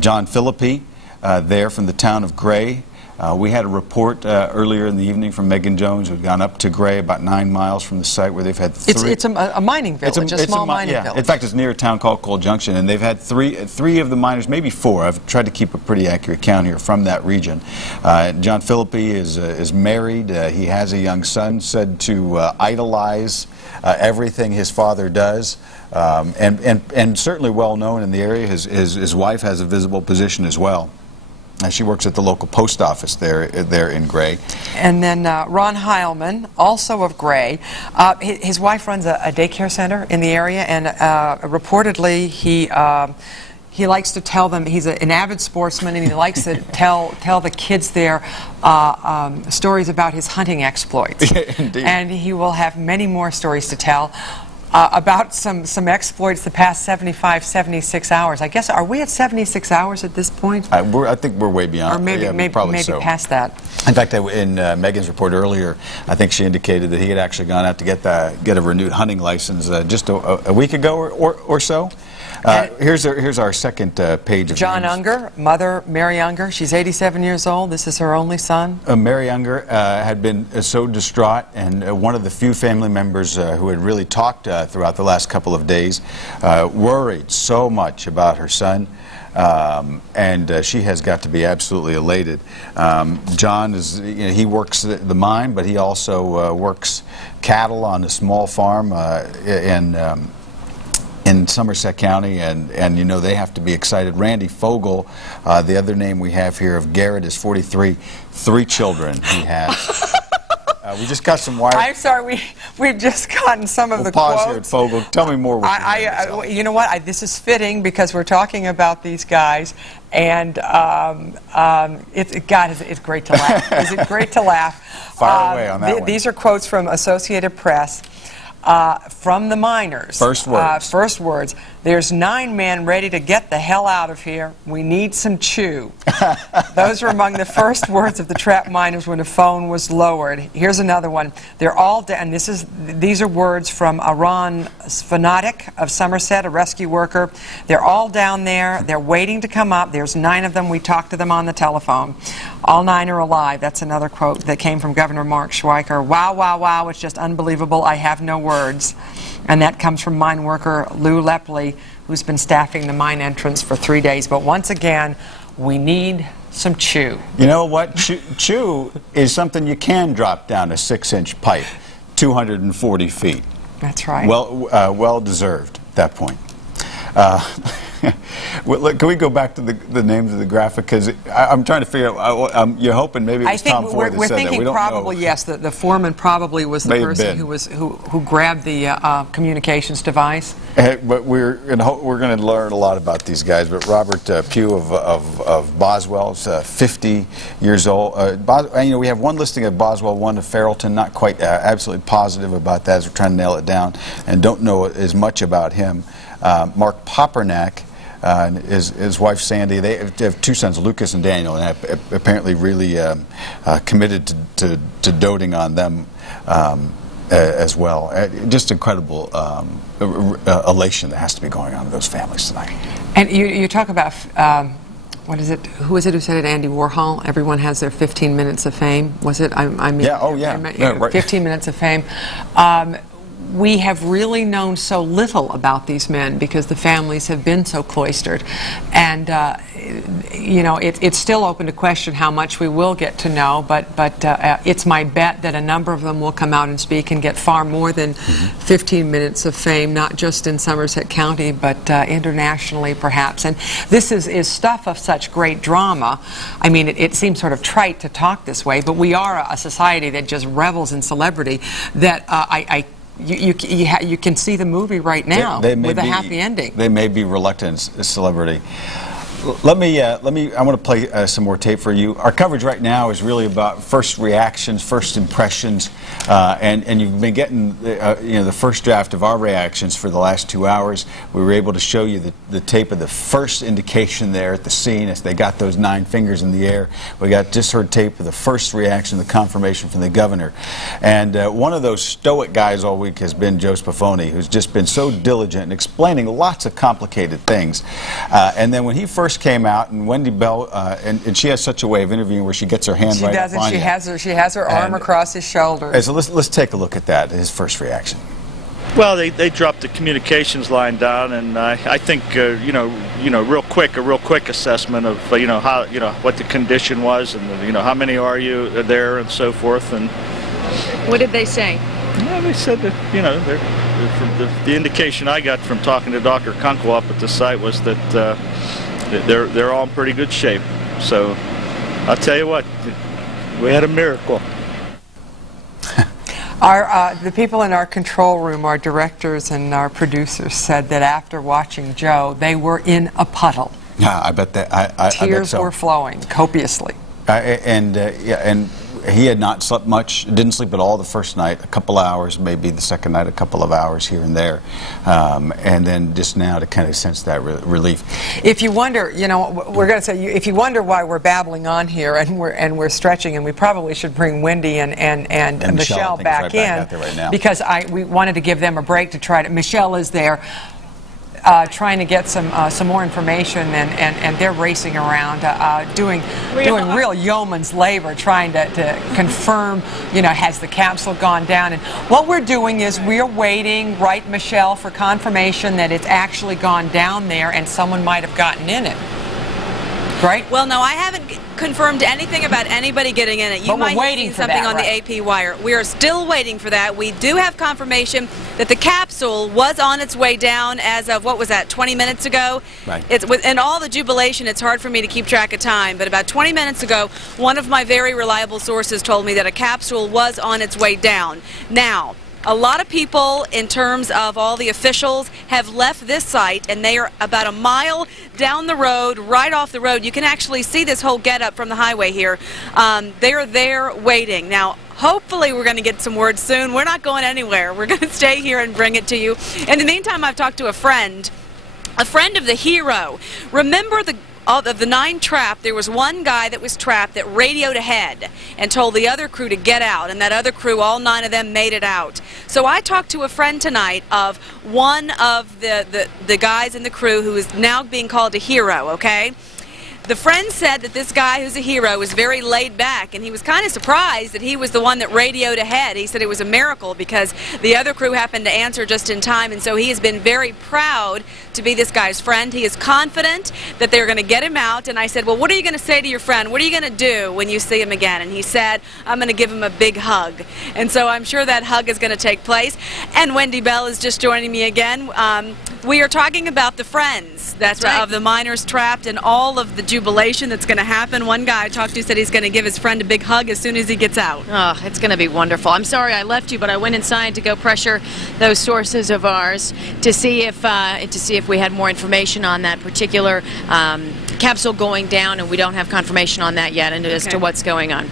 John Philippi there from the town of Gray. We had a report earlier in the evening from Megan Jones, who'd gone up to Gray, about 9 miles from the site, where they've had three. It's a mining village, a small mining village. In fact, it's near a town called Coal Junction, and they've had three of the miners, maybe four. I've tried to keep a pretty accurate count here from that region. John Philippi is married. He has a young son, said to idolize everything his father does, and certainly well known in the area. His wife has a visible position as well. She works at the local post office there in Gray. And then Ron Heilman, also of Gray. His wife runs a daycare center in the area, and reportedly he likes to tell them, he's an avid sportsman, and he likes to tell the kids there stories about his hunting exploits. Indeed. And he will have many more stories to tell. About some exploits the past 75, 76 hours. I guess, are we at 76 hours at this point? I think we're way beyond. Or maybe past that. In fact, in Megan's report earlier, I think she indicated that he had actually gone out to get a renewed hunting license just a week ago or so. Here's our second page of John names. Unger, mother Mary Unger. She's 87 years old. This is her only son. Mary Unger had been so distraught, and one of the few family members who had really talked throughout the last couple of days, worried so much about her son. And she has got to be absolutely elated. John is, he works the mine, but he also works cattle on a small farm in Somerset County, and they have to be excited. Randy Fogel, the other name we have here of Garrett, is 43. 3 children he has. We just got some wire. I'm sorry, we've just gotten some of the pause quotes. Here at Fogel. Tell me more. You know what? This is fitting because we're talking about these guys, and God, it's great to laugh. Is it great to laugh? Fire away on that one. These are quotes from Associated Press. From the miners. First words. First words. There's 9 men ready to get the hell out of here. We need some chew. Those were among the first words of the trapped miners when the phone was lowered. Here's another one. They're all down. These are words from Ron Svanatic of Somerset, a rescue worker. They're all down there. They're waiting to come up. There's 9 of them. We talked to them on the telephone. All 9 are alive. That's another quote that came from Governor Mark Schweiker. Wow, wow, wow. It's just unbelievable. I have no words. And that comes from mine worker Lou Lepley, who's been staffing the mine entrance for 3 days. But once again, we need some chew. You know what? Chew is something you can drop down a 6-inch pipe, 240 feet. That's right. Well deserved at that point. Can we go back to the names of the graphic? Because I'm trying to figure out. You're hoping maybe it was Tom Ford that said that. We're thinking probably yes. The foreman probably was the person who grabbed the communications device. But we're going to learn a lot about these guys. But Robert Pugh of Boswell is 50 years old. We have one listing of Boswell, one of Farrellton. Not quite absolutely positive about that, as we're trying to nail it down, and don't know as much about him. Mark Papernak, his wife Sandy, they have 2 sons, Lucas and Daniel, and apparently really committed to doting on them as well. Just incredible elation that has to be going on in those families tonight. And you talk about, what is it? Who is it who said it? Andy Warhol. Everyone has their 15 minutes of fame. Was it? Yeah. Oh, yeah. Right. 15 minutes of fame. We have really known so little about these men because the families have been so cloistered, and it's still open to question how much we will get to know. But it's my bet that a number of them will come out and speak and get far more than 15 minutes of fame, not just in Somerset County, but internationally, perhaps. And this is stuff of such great drama. I mean, it seems sort of trite to talk this way, but we are a society that just revels in celebrity. That You can see the movie right now with a happy ending. They may be reluctant celebrity. I want to play some more tape for you. Our coverage right now is really about first reactions, first impressions, and you've been getting the first draft of our reactions for the last 2 hours. We were able to show you the tape of the first indication there at the scene as they got those 9 fingers in the air. We just heard tape of the first reaction, the confirmation from the governor. And one of those stoic guys all week has been Joe Spafoni, who's just been so diligent in explaining lots of complicated things. And then when he first first came out, and Wendy Bell, and she has such a way of interviewing where she gets her hand right up on you. She has her arm across his shoulder. So let's take a look at that. His first reaction. Well, they dropped the communications line down, and I think a real quick assessment of how what the condition was, and how many are you there, and so forth. And what did they say? Yeah, they said that from the indication I got from talking to Dr. Kunkel up at the site was that they're all in pretty good shape. So I'll tell you what, we had a miracle. The people in our control room, our directors and our producers, said that after watching Joe, they were in a puddle. Yeah, I bet that. Tears were flowing copiously. And he had not slept much, didn't sleep at all the first night, a couple hours, maybe the second night a couple of hours here and there, and then just now to kind of sense that relief. If you wonder, we're going to say, if you wonder why we're babbling on here and we're stretching, and we probably should bring Wendy and Michelle back in, because we wanted to give them a break to try to. Michelle is there. Trying to get some more information, and they're racing around doing real yeoman's labor trying to confirm, has the capsule gone down. And what we're doing is we're waiting, right, Michelle, for confirmation that it's actually gone down there and someone might have gotten in it. Right? Well, no, I haven't confirmed anything about anybody getting in it. You might see something on the AP wire. We are still waiting for that. We do have confirmation that the capsule was on its way down as of, what was that, 20 minutes ago? Right. In all the jubilation, it's hard for me to keep track of time, but about 20 minutes ago, one of my very reliable sources told me that a capsule was on its way down. Now, a lot of people, in terms of all the officials, have left this site, and they are about a mile down the road, right off the road. You can actually see this whole get-up from the highway here. They are there waiting. Now, hopefully we're going to get some word soon. We're not going anywhere. We're going to stay here and bring it to you. In the meantime, I've talked to a friend of the hero. Remember of the 9 trapped, there was one guy that was trapped that radioed ahead and told the other crew to get out, and that other crew, all 9 of them, made it out. So I talked to a friend tonight of one of the guys in the crew who is now being called a hero, okay? The friend said that this guy who's a hero was very laid back, and he was kind of surprised that he was the one that radioed ahead. He said it was a miracle because the other crew happened to answer just in time, and so he has been very proud to be this guy's friend. He is confident that they're going to get him out, and I said, well, what are you going to say to your friend? What are you going to do when you see him again? And he said, I'm going to give him a big hug. And so I'm sure that hug is going to take place. And Wendy Bell is just joining me again. We are talking about the friends of the miners trapped and all of the jubilation that's going to happen. One guy I talked to said he's going to give his friend a big hug as soon as he gets out. Oh, it's going to be wonderful. I'm sorry I left you, but I went inside to go pressure those sources of ours to see if we had more information on that particular capsule going down, and we don't have confirmation on that yet as to what's going on.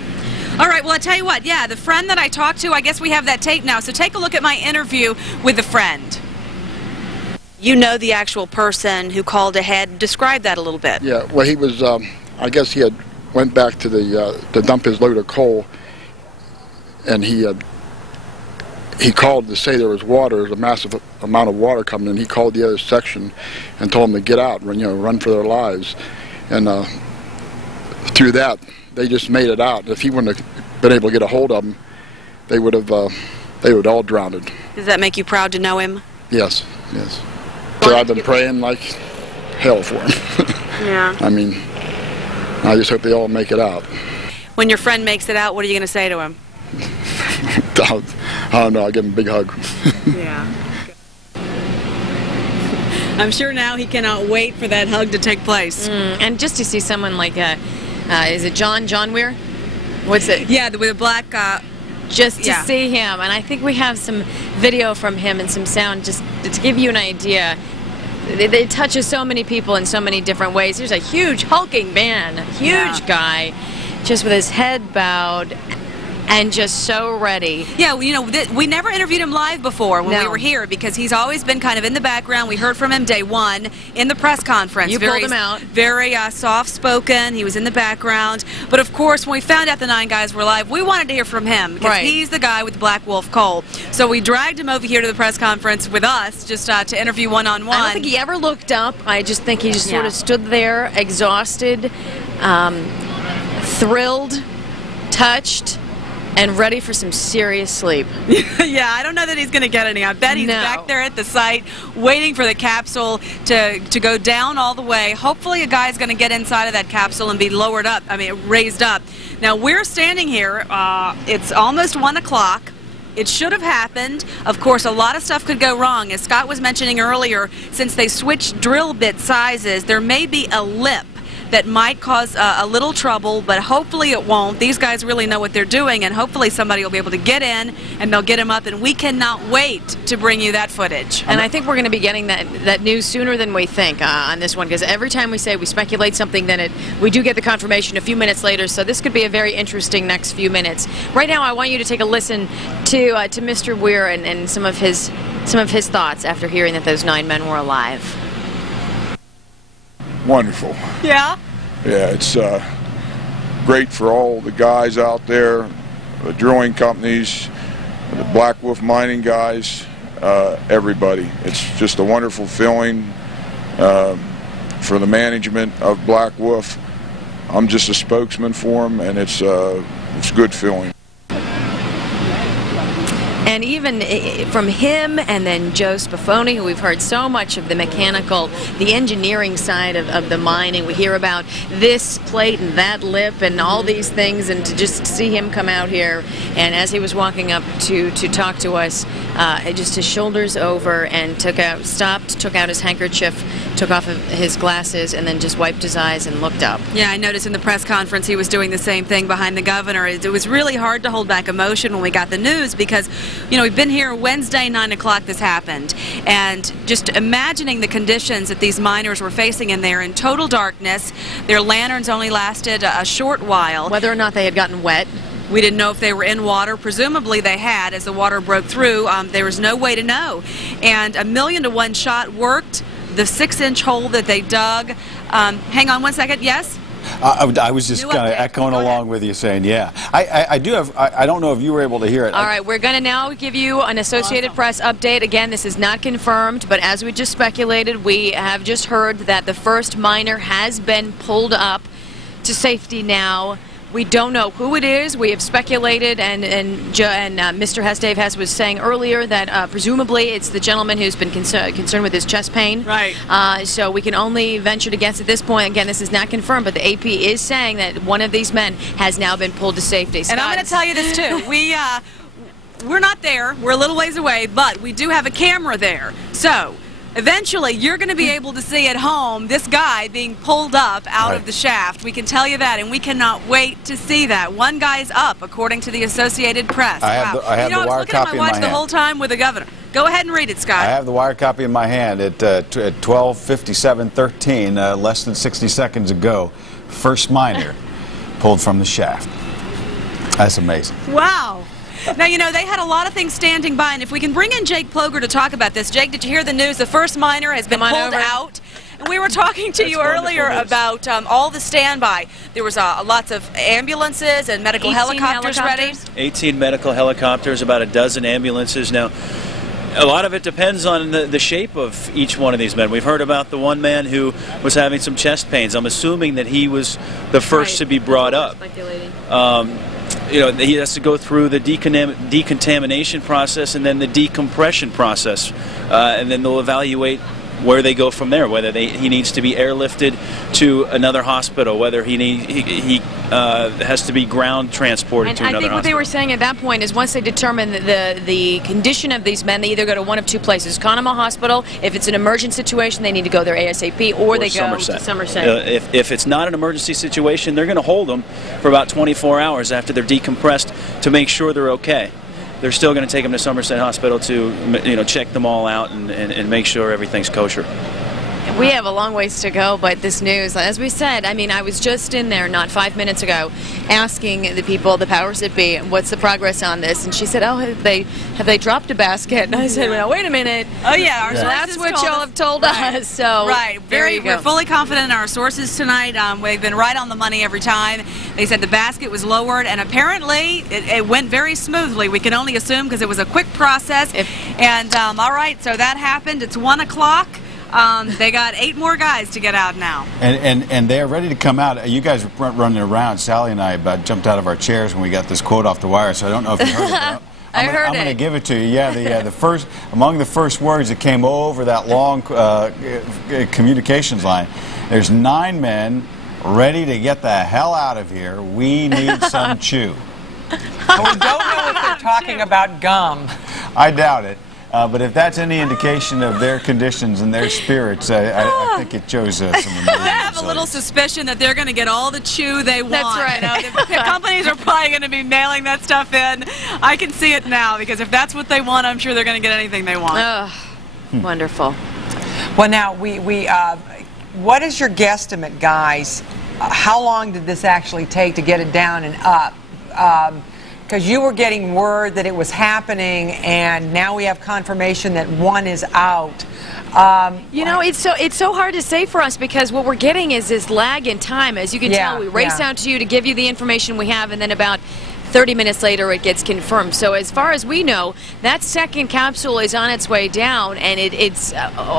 All right, well, I'll tell you what, yeah, the friend that I talked to, I guess we have that tape now, so take a look at my interview with the friend. You know the actual person who called ahead. Describe that a little bit. Yeah, well, he was, I guess he had went back to dump his load of coal, and he called to say there was water, there was a massive amount of water coming in. He called the other section and told them to get out, run for their lives. And through that, they just made it out. If he wouldn't have been able to get a hold of them, they would all drowned. Does that make you proud to know him? Yes, yes. So I've been praying like hell for him. Yeah. I mean, I just hope they all make it out. When your friend makes it out, what are you going to say to him? I don't know. I'll give him a big hug. Yeah. I'm sure now he cannot wait for that hug to take place. And just to see someone like, is it John Weir? What's it? Yeah, with a black... just to see him, and I think we have some video from him and some sound just to give you an idea. It touches so many people in so many different ways. There's a huge hulking man, a huge guy, just with his head bowed, and just so ready. Yeah, you know, we never interviewed him live before when we were here because he's always been kind of in the background. We heard from him day one in the press conference. You pulled him out. Very soft-spoken. He was in the background. But, of course, when we found out the 9 guys were live, we wanted to hear from him because he's the guy with the Black Wolf coal. So we dragged him over here to the press conference with us just to interview one-on-one. I don't think he ever looked up. I just think he just sort of stood there, exhausted, thrilled, touched, and ready for some serious sleep. Yeah, I don't know that he's going to get any. I bet he's back there at the site waiting for the capsule to go down all the way. Hopefully a guy's going to get inside of that capsule and be lowered up, raised up. Now, we're standing here. It's almost 1 o'clock. It should have happened. Of course, a lot of stuff could go wrong. As Scott was mentioning earlier, since they switched drill bit sizes, there may be a lip that might cause a little trouble, but hopefully it won't. These guys really know what they're doing, and hopefully somebody will be able to get in, and they'll get him up, and we cannot wait to bring you that footage. And I think we're going to be getting that news sooner than we think on this one, because every time we speculate something, then we do get the confirmation a few minutes later, so this could be a very interesting next few minutes. Right now, I want you to take a listen to Mr. Weir and some of his thoughts after hearing that those 9 men were alive. Wonderful. Yeah? Yeah, it's great for all the guys out there, the drilling companies, the Black Wolf mining guys, everybody. It's just a wonderful feeling for the management of Black Wolf. I'm just a spokesman for them, and it's a good feeling. And even from him and then Joe Spafoni, who we've heard so much of the mechanical, the engineering side of the mining. We hear about this plate and that lip and all these things, and to just see him come out here, and as he was walking up to talk to us, just his shoulders over and stopped, took out his handkerchief, took off his glasses, and then just wiped his eyes and looked up. Yeah, I noticed in the press conference he was doing the same thing behind the governor. It was really hard to hold back emotion when we got the news because, you know, we've been here Wednesday, 9 o'clock, this happened. And just imagining the conditions that these miners were facing in there in total darkness. Their lanterns only lasted a short while. Whether or not they had gotten wet. We didn't know if they were in water. Presumably they had. As the water broke through, there was no way to know. And a 1,000,000-to-1 shot worked. The 6-inch hole that they dug. Hang on 1 second. Yes? I was just kind of echoing along with you, saying, yeah. I do have, I don't know if you were able to hear it. All right, we're going to now give you an Associated Press update. Again, this is not confirmed, but as we just speculated, we have just heard that the first miner has been pulled up to safety now. We don't know who it is. We have speculated, and Mr. Dave Hess was saying earlier that presumably it's the gentleman who's been concerned with his chest pain. Right. So we can only venture to guess at this point. Again, this is not confirmed, but the AP is saying that one of these men has now been pulled to safety. And I'm going to tell you this too. We're not there. We're a little ways away, but we do have a camera there. So eventually, you're going to be able to see at home this guy being pulled up out of the shaft. We can tell you that, and we cannot wait to see that. One guy's up, according to the Associated Press. I have the wire copy in my hand. I was looking at my watch the whole time with the governor. Go ahead and read it, Scott. I have the wire copy in my hand at 12:57:13, less than 60 seconds ago. First miner pulled from the shaft. That's amazing. Wow. Now, you know, they had a lot of things standing by, and if we can bring in Jake Ploger to talk about this. Jake, did you hear the news? The first miner has been pulled out. And we were talking to you earlier about all the standby. There was lots of ambulances and medical helicopters ready. 18 medical helicopters, about a dozen ambulances. Now, a lot of it depends on the shape of each one of these men. We've heard about the one man who was having some chest pains. I'm assuming that he was the first to be brought up. You know, he has to go through the decontamination process and then the decompression process, and then they'll evaluate where they go from there, whether he needs to be airlifted to another hospital, whether he has to be ground transported to another hospital. I think what they were saying at that point is once they determine the condition of these men, they either go to one of two places. Conemaugh Hospital, if it's an emergency situation, they need to go there ASAP, or they go to Somerset. If it's not an emergency situation, they're going to hold them for about 24 hours after they're decompressed to make sure they're okay. They're still going to take them to Somerset Hospital to, you know, check them all out and make sure everything's kosher. We have a long ways to go, but this news, as we said, I mean, I was just in there not 5 minutes ago asking the people, the powers that be, what's the progress on this? And she said, oh, have they dropped a basket? And I said, well, wait a minute. Oh, yeah. Our that's what y'all have told us. So we're fully confident in our sources tonight. We've been right on the money every time. They said the basket was lowered, and apparently it went very smoothly. We can only assume because it was a quick process. All right, so that happened. It's 1 o'clock. They got 8 more guys to get out now. And they're ready to come out. You guys were running around. Sally and I about jumped out of our chairs when we got this quote off the wire, so I don't know if you heard it. I'm going to give it to you. Yeah, among the first words that came over that long communications line, there's 9 men ready to get the hell out of here. We need some chew. Well, we don't know if they're talking about gum. I doubt it. But if that's any indication of their conditions and their spirits, I think it shows some amazing I have a little suspicion that they're going to get all the chew they want. That's right. You know, the companies are probably going to be mailing that stuff in. I can see it now, because if that's what they want, I'm sure they're going to get anything they want. Wonderful. Well, now, what is your guesstimate, guys? How long did this actually take to get it down and up? Because you were getting word that it was happening, and now we have confirmation that 1 is out. You know, it's so hard to say for us, because what we're getting is this lag in time. As you can tell, we race out to you to give you the information we have, and then about 30 minutes later it gets confirmed. So as far as we know, that second capsule is on its way down, and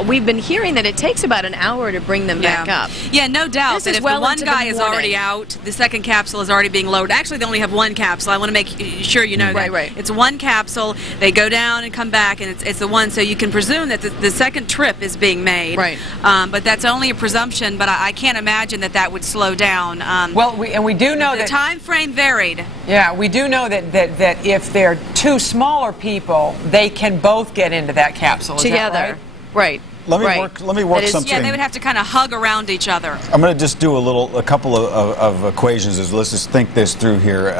we've been hearing that it takes about an hour to bring them back up. Yeah, no doubt that if the one guy is already out, the second capsule is already being lowered. Actually, they only have 1 capsule. I want to make sure you know that. Right. It's 1 capsule. They go down and come back, and it's the one. So you can presume that the second trip is being made. Right. But that's only a presumption, but I can't imagine that would slow down. We do know that the time frame varied. Yeah, we do know that if they're 2 smaller people, they can both get into that capsule. Is together. That right? Let me work something. Yeah, they would have to kind of hug around each other. I'm going to just do a couple of equations. Let's just think this through here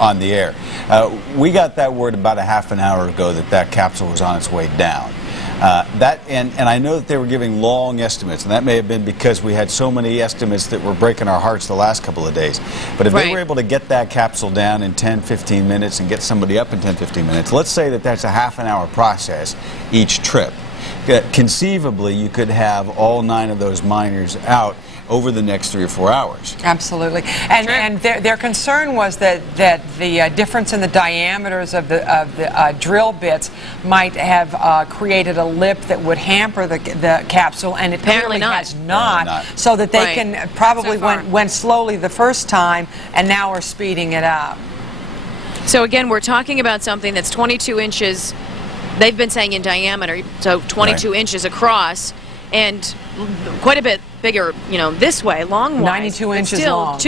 on the air. We got that word about a half an hour ago that capsule was on its way down. And I know that they were giving long estimates, and that may have been because we had so many estimates that were breaking our hearts the last couple of days. But if they were able to get that capsule down in 10-15 minutes and get somebody up in 10-15 minutes, let's say that that's a half an hour process each trip. Conceivably, you could have all 9 of those miners out over the next 3 or 4 hours. Absolutely. And their concern was that the difference in the diameters of the drill bits might have created a lip that would hamper the capsule, and it apparently has not. So that they can probably went slowly the first time, and now we're speeding it up. So again, we're talking about something that's 22 inches, they've been saying in diameter, so 22 inches across, and quite a bit bigger, you know, this way, long-wise. 92 inches long.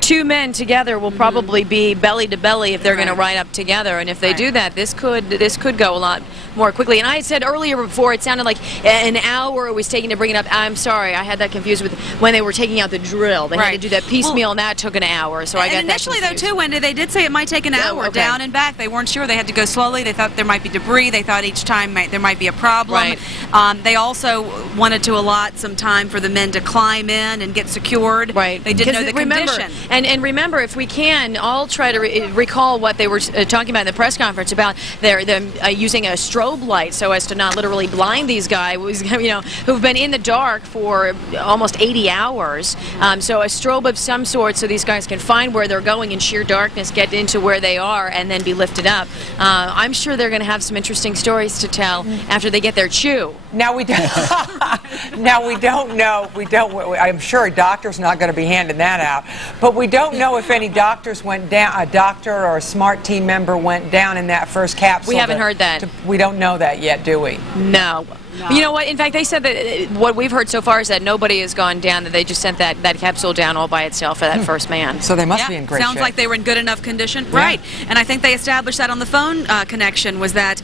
Two men together will probably be belly to belly if they're going to ride up together, and if they do that, this could go a lot more quickly. And I had said earlier before, it sounded like an hour it was taking to bring it up. I'm sorry, I had that confused with when they were taking out the drill. They had to do that piecemeal, and that took an hour. So I got that confused. Initially, though, too, Wendy, they did say it might take an hour down and back. They weren't sure. They had to go slowly. They thought there might be debris. They thought each time there might be a problem. They also wanted to allot some time for the men to climb in and get secured. They didn't know the condition. And remember, if we can, all try to recall what they were talking about in the press conference about them using a strobe light so as to not literally blind these guys, you know, who've been in the dark for almost 80 hours. So a strobe of some sort so these guys can find where they're going in sheer darkness, get into where they are, and then be lifted up. I'm sure they're going to have some interesting stories to tell after they get their chew. Now we don't know. I'm sure a doctor's not going to be handing that out. But we don't know if any doctors went down, a doctor or a SMART team member went down in that first capsule. We haven't heard that. We don't know that yet, do we? No. You know what? In fact, they said that what we've heard so far is that nobody has gone down, that they just sent that capsule down all by itself for that first man. So they must be in great shape. Sounds like they were in good enough condition. Right. And I think they established that on the phone connection, was that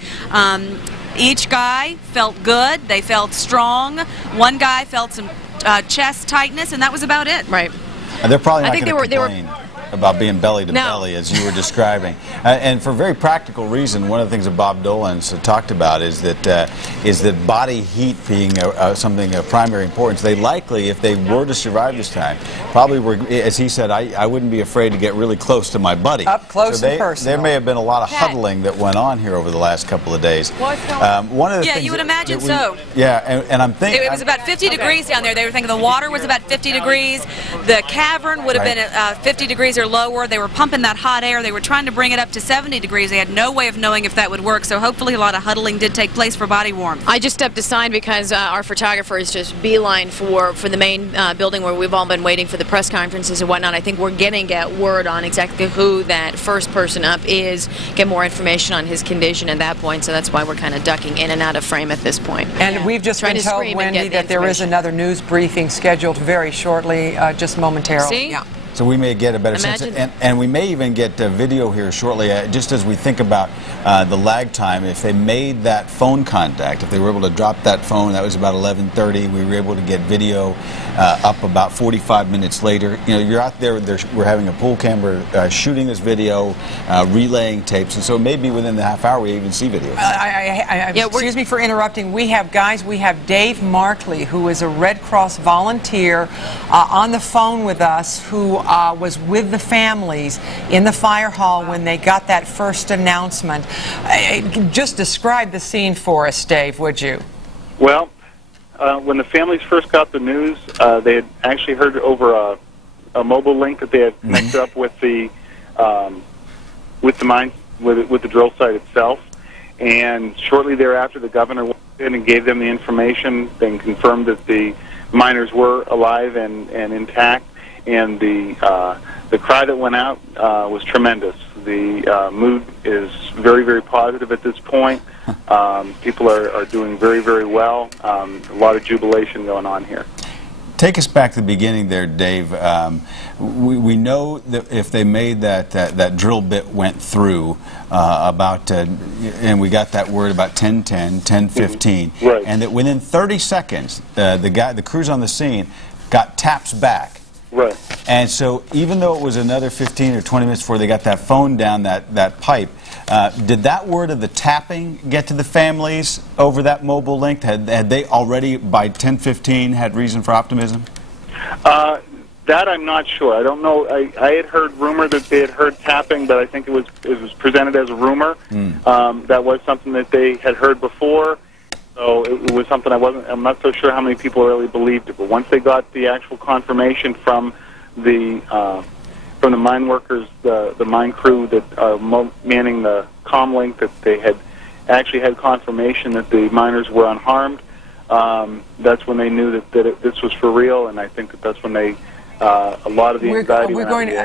each guy felt good. They felt strong. One guy felt some chest tightness, and that was about it. And they're probably not going to complain. about being belly to belly, as you were describing. And for a very practical reason, one of the things that Bob Dolan's talked about is that body heat being something of primary importance. They likely, if they were to survive this time, probably were, as he said, I wouldn't be afraid to get really close to my buddy. Up close and personal. There may have been a lot of huddling that went on here over the last couple of days. One of the things you would imagine so. Yeah, and I'm thinking... It was about 50 degrees down there. They were thinking the water was about 50 degrees. The cavern would have been at 50 degrees or lower. They were pumping that hot air. They were trying to bring it up to 70 degrees. They had no way of knowing if that would work, so hopefully a lot of huddling did take place for body warmth. I just stepped aside because our photographer is just beeline for the main building where we've all been waiting for the press conferences and whatnot. I think we're getting word on exactly who that first person up is, get more information on his condition at that point, so that's why we're kind of ducking in and out of frame at this point. And we've just been told, Wendy, that there is another news briefing scheduled very shortly, just momentarily. See? Yeah. So we may get a better sense, and we may even get video here shortly, just as we think about the lag time. If they made that phone contact, if they were able to drop that phone, that was about 11:30. We were able to get video up about 45 minutes later. You know, you're out there, we're having a pool camera shooting this video, relaying tapes, and so maybe within the half hour we even see video. Excuse me for interrupting. We have Dave Markley, who is a Red Cross volunteer, on the phone with us, who was with the families in the fire hall when they got that first announcement. Just describe the scene for us, Dave, would you? Well, when the families first got the news, they had actually heard over a mobile link that they had connected up with the drill site itself. And shortly thereafter, the governor went in and gave them the information and confirmed that the miners were alive and intact. And the cry that went out was tremendous. The mood is very, very positive at this point. People are doing very, very well. A lot of jubilation going on here. Take us back to the beginning there, Dave. We know that if they made that drill bit went through and we got that word about 10:10, 10:15, right, and that within 30 seconds, the crews on the scene got taps back. Right. And so even though it was another 15 or 20 minutes before they got that phone down that pipe, did that word of the tapping get to the families over that mobile link? Had they already, by 10:15, had reason for optimism? That I'm not sure. I don't know. I had heard rumor that they had heard tapping, but I think it was presented as a rumor. That was something that they had heard before. So it was something I'm not so sure how many people really believed it. But once they got the actual confirmation from the mine workers, the mine crew that are manning the comm link, that they had actually had confirmation that the miners were unharmed, that's when they knew that this was for real. And I think that's when they a lot of the anxiety.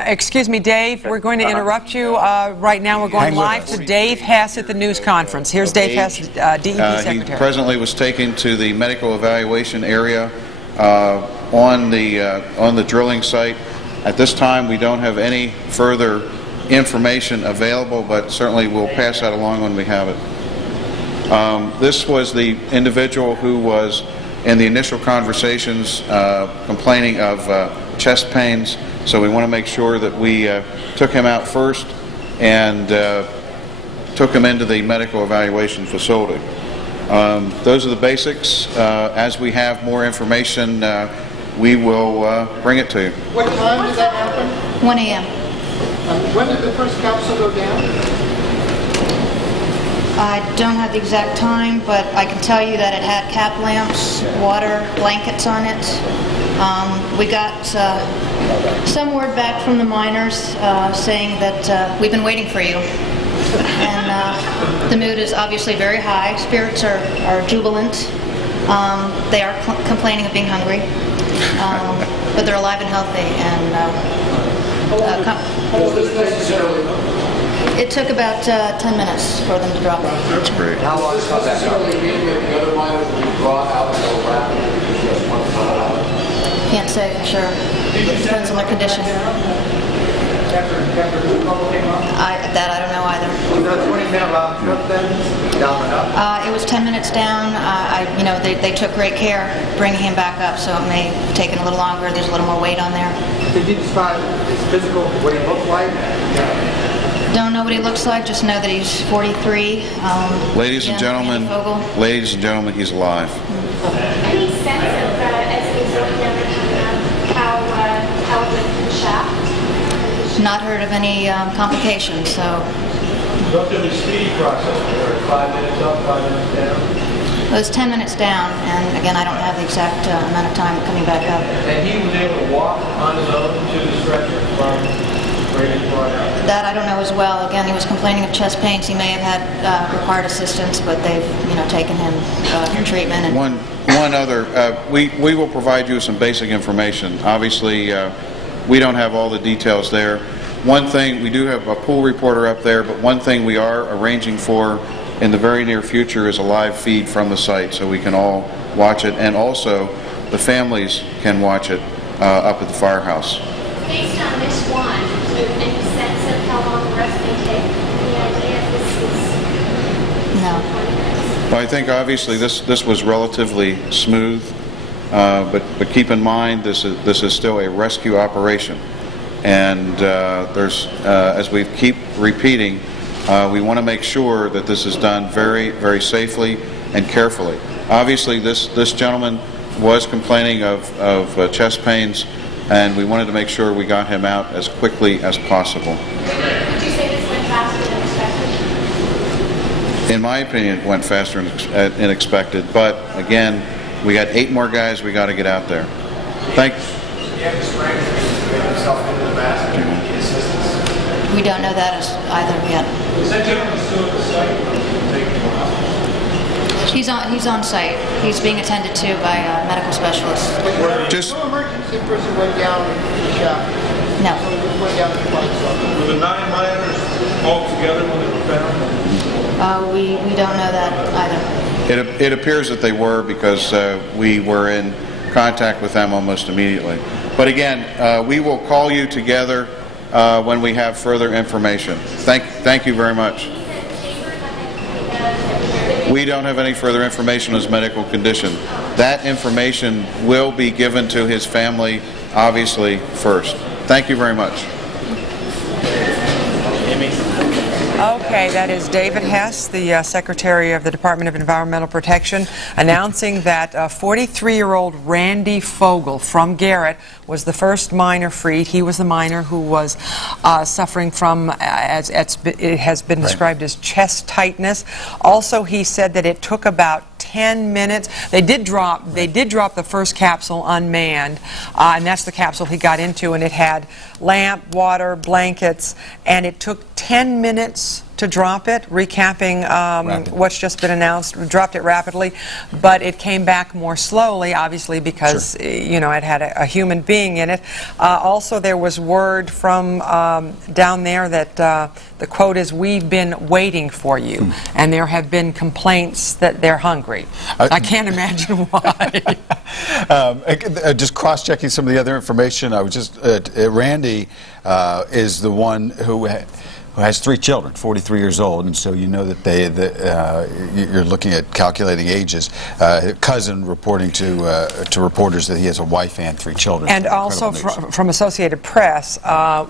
Excuse me, Dave. We're going to interrupt you right now. We're going live to Dave Hess at the news conference. Here's Dave Hess, DEP Secretary. He presently was taken to the medical evaluation area on the drilling site. At this time, we don't have any further information available, but certainly we'll pass that along when we have it. This was the individual who was in the initial conversations complaining of chest pains, so we want to make sure that we took him out first and took him into the medical evaluation facility. Those are the basics. As we have more information, we will bring it to you. What time did that happen? 1 a.m. When did the first capsule go down? I don't have the exact time, but I can tell you that it had cap lamps, water, blankets on it. We got some word back from the miners saying that we've been waiting for you. And the mood is obviously very high. Spirits are jubilant. They are complaining of being hungry, but they're alive and healthy. And it took about 10 minutes for them to drop it. That's great. How long did that the other miners will be brought out so rapidly? Can't say for sure. It depends on their condition. That I don't know either. Was that a 20-minute round trip then? Down and up? It was 10 minutes down. They took great care bringing him back up, so it may have taken a little longer. There's a little more weight on there. Did you describe his physical, what he looked like? Don't know what he looks like, just know that he's 43. Ladies and gentlemen, he's alive. Any sense of, as he's looking at the how it went through the shaft? Not heard of any complications, so. Relatively speedy process, or 5 minutes up, 5 minutes down? It was 10 minutes down, and again, I don't have the exact amount of time coming back up. And he was able to walk on his own to the stretcher from where he was brought out? That I don't know as well. Again, he was complaining of chest pains. He may have had required assistance, but they've, taken him for treatment. And one other, we will provide you some basic information. Obviously, we don't have all the details there. One thing, we do have a pool reporter up there, but one thing we are arranging for in the very near future is a live feed from the site so we can all watch it, and also the families can watch it up at the firehouse. Based on this one, any sense of how long the rest may take? Any idea if this is... No. Well, I think obviously this was relatively smooth, but keep in mind this is still a rescue operation, and there's as we keep repeating, we want to make sure that this is done very, very safely and carefully. Obviously, this gentleman was complaining of chest pains, and we wanted to make sure we got him out as quickly as possible. Would you say this went faster than expected? In my opinion, it went faster than expected, but again, we got 8 more guys we got to get out there. Thank you. We don't know that either yet. Is that gentleman still at the site? He's on site. He's being attended to by a medical specialist. No emergency person went down the shaft? No. So went down the pipe. Were the 9 miners all together when they were found? We don't know that either. It appears that they were, because we were in contact with them almost immediately. But again, we will call you together when we have further information. Thank you very much. We don't have any further information on his medical condition. That information will be given to his family, obviously, first. Thank you very much. Okay, that is David Hess, the Secretary of the Department of Environmental Protection, announcing that 43-year-old Randy Fogel from Garrett was the first miner freed. He was the miner who was suffering from, as it has been described as chest tightness. Also, he said that it took about 10 minutes. They did drop the first capsule unmanned, and that's the capsule he got into, and it had lamp, water, blankets, and it took 10 minutes to drop it, recapping what's just been announced. We dropped it rapidly, but it came back more slowly, obviously, because it had a human being in it. Also, there was word from down there that the quote is, "We've been waiting for you," and there have been complaints that they're hungry. I can't imagine why. Just cross-checking some of the other information, I was just Randy is the one who has 3 children, 43 years old, and so you know that you're looking at calculating ages. Cousin reporting to reporters that he has a wife and 3 children. And also from Associated Press,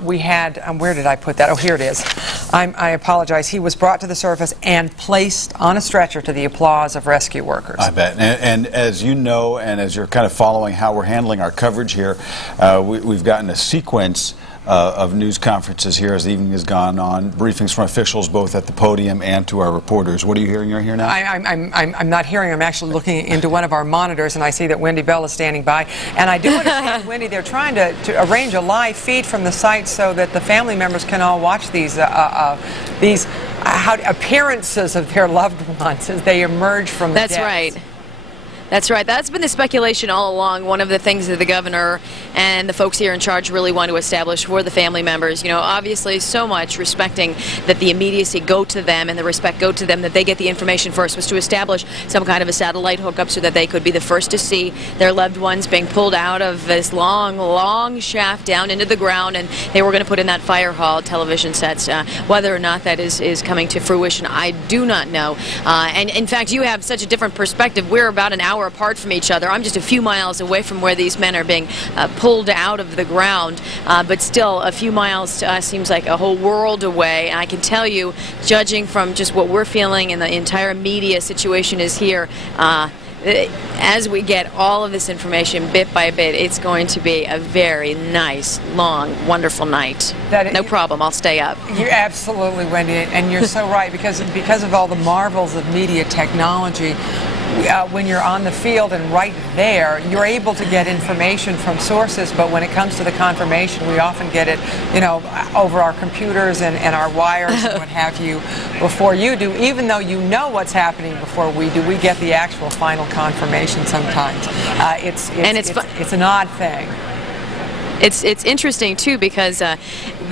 we had, where did I put that? Oh, here it is. I apologize. He was brought to the surface and placed on a stretcher to the applause of rescue workers. I bet. And as you know, and as you're kind of following how we're handling our coverage here, we've gotten a sequence of news conferences here as the evening has gone on, briefings from officials both at the podium and to our reporters. What are you hearing? You're here now? I'm not hearing. I'm actually looking into one of our monitors, and I see that Wendy Bell is standing by. And I do understand, Wendy, they're trying to arrange a live feed from the site so that the family members can all watch these appearances of their loved ones as they emerge from the That's deaths. right. That's right. That's been the speculation all along. One of the things that the governor and the folks here in charge really want to establish for the family members, obviously so much respecting that the immediacy go to them and the respect go to them, that they get the information first, was to establish some kind of a satellite hookup so that they could be the first to see their loved ones being pulled out of this long, long shaft down into the ground, and they were going to put in that fire hall television sets. Whether or not that is coming to fruition, I do not know. And in fact, you have such a different perspective. We're about an hour hour apart from each other. I'm just a few miles away from where these men are being pulled out of the ground, but still a few miles to us seems like a whole world away. And I can tell you, judging from just what we're feeling and the entire media situation is here, as we get all of this information bit by bit, it's going to be a very nice, long, wonderful night. No problem, I'll stay up. You're absolutely, Wendy, and you're so right, because of all the marvels of media technology, when you're on the field and right there, you're able to get information from sources, but when it comes to the confirmation, we often get it, you know, over our computers and our wires and what have you before you do. Even though you know what's happening before we do, we get the actual final confirmation sometimes. It's an odd thing. It's interesting, too, because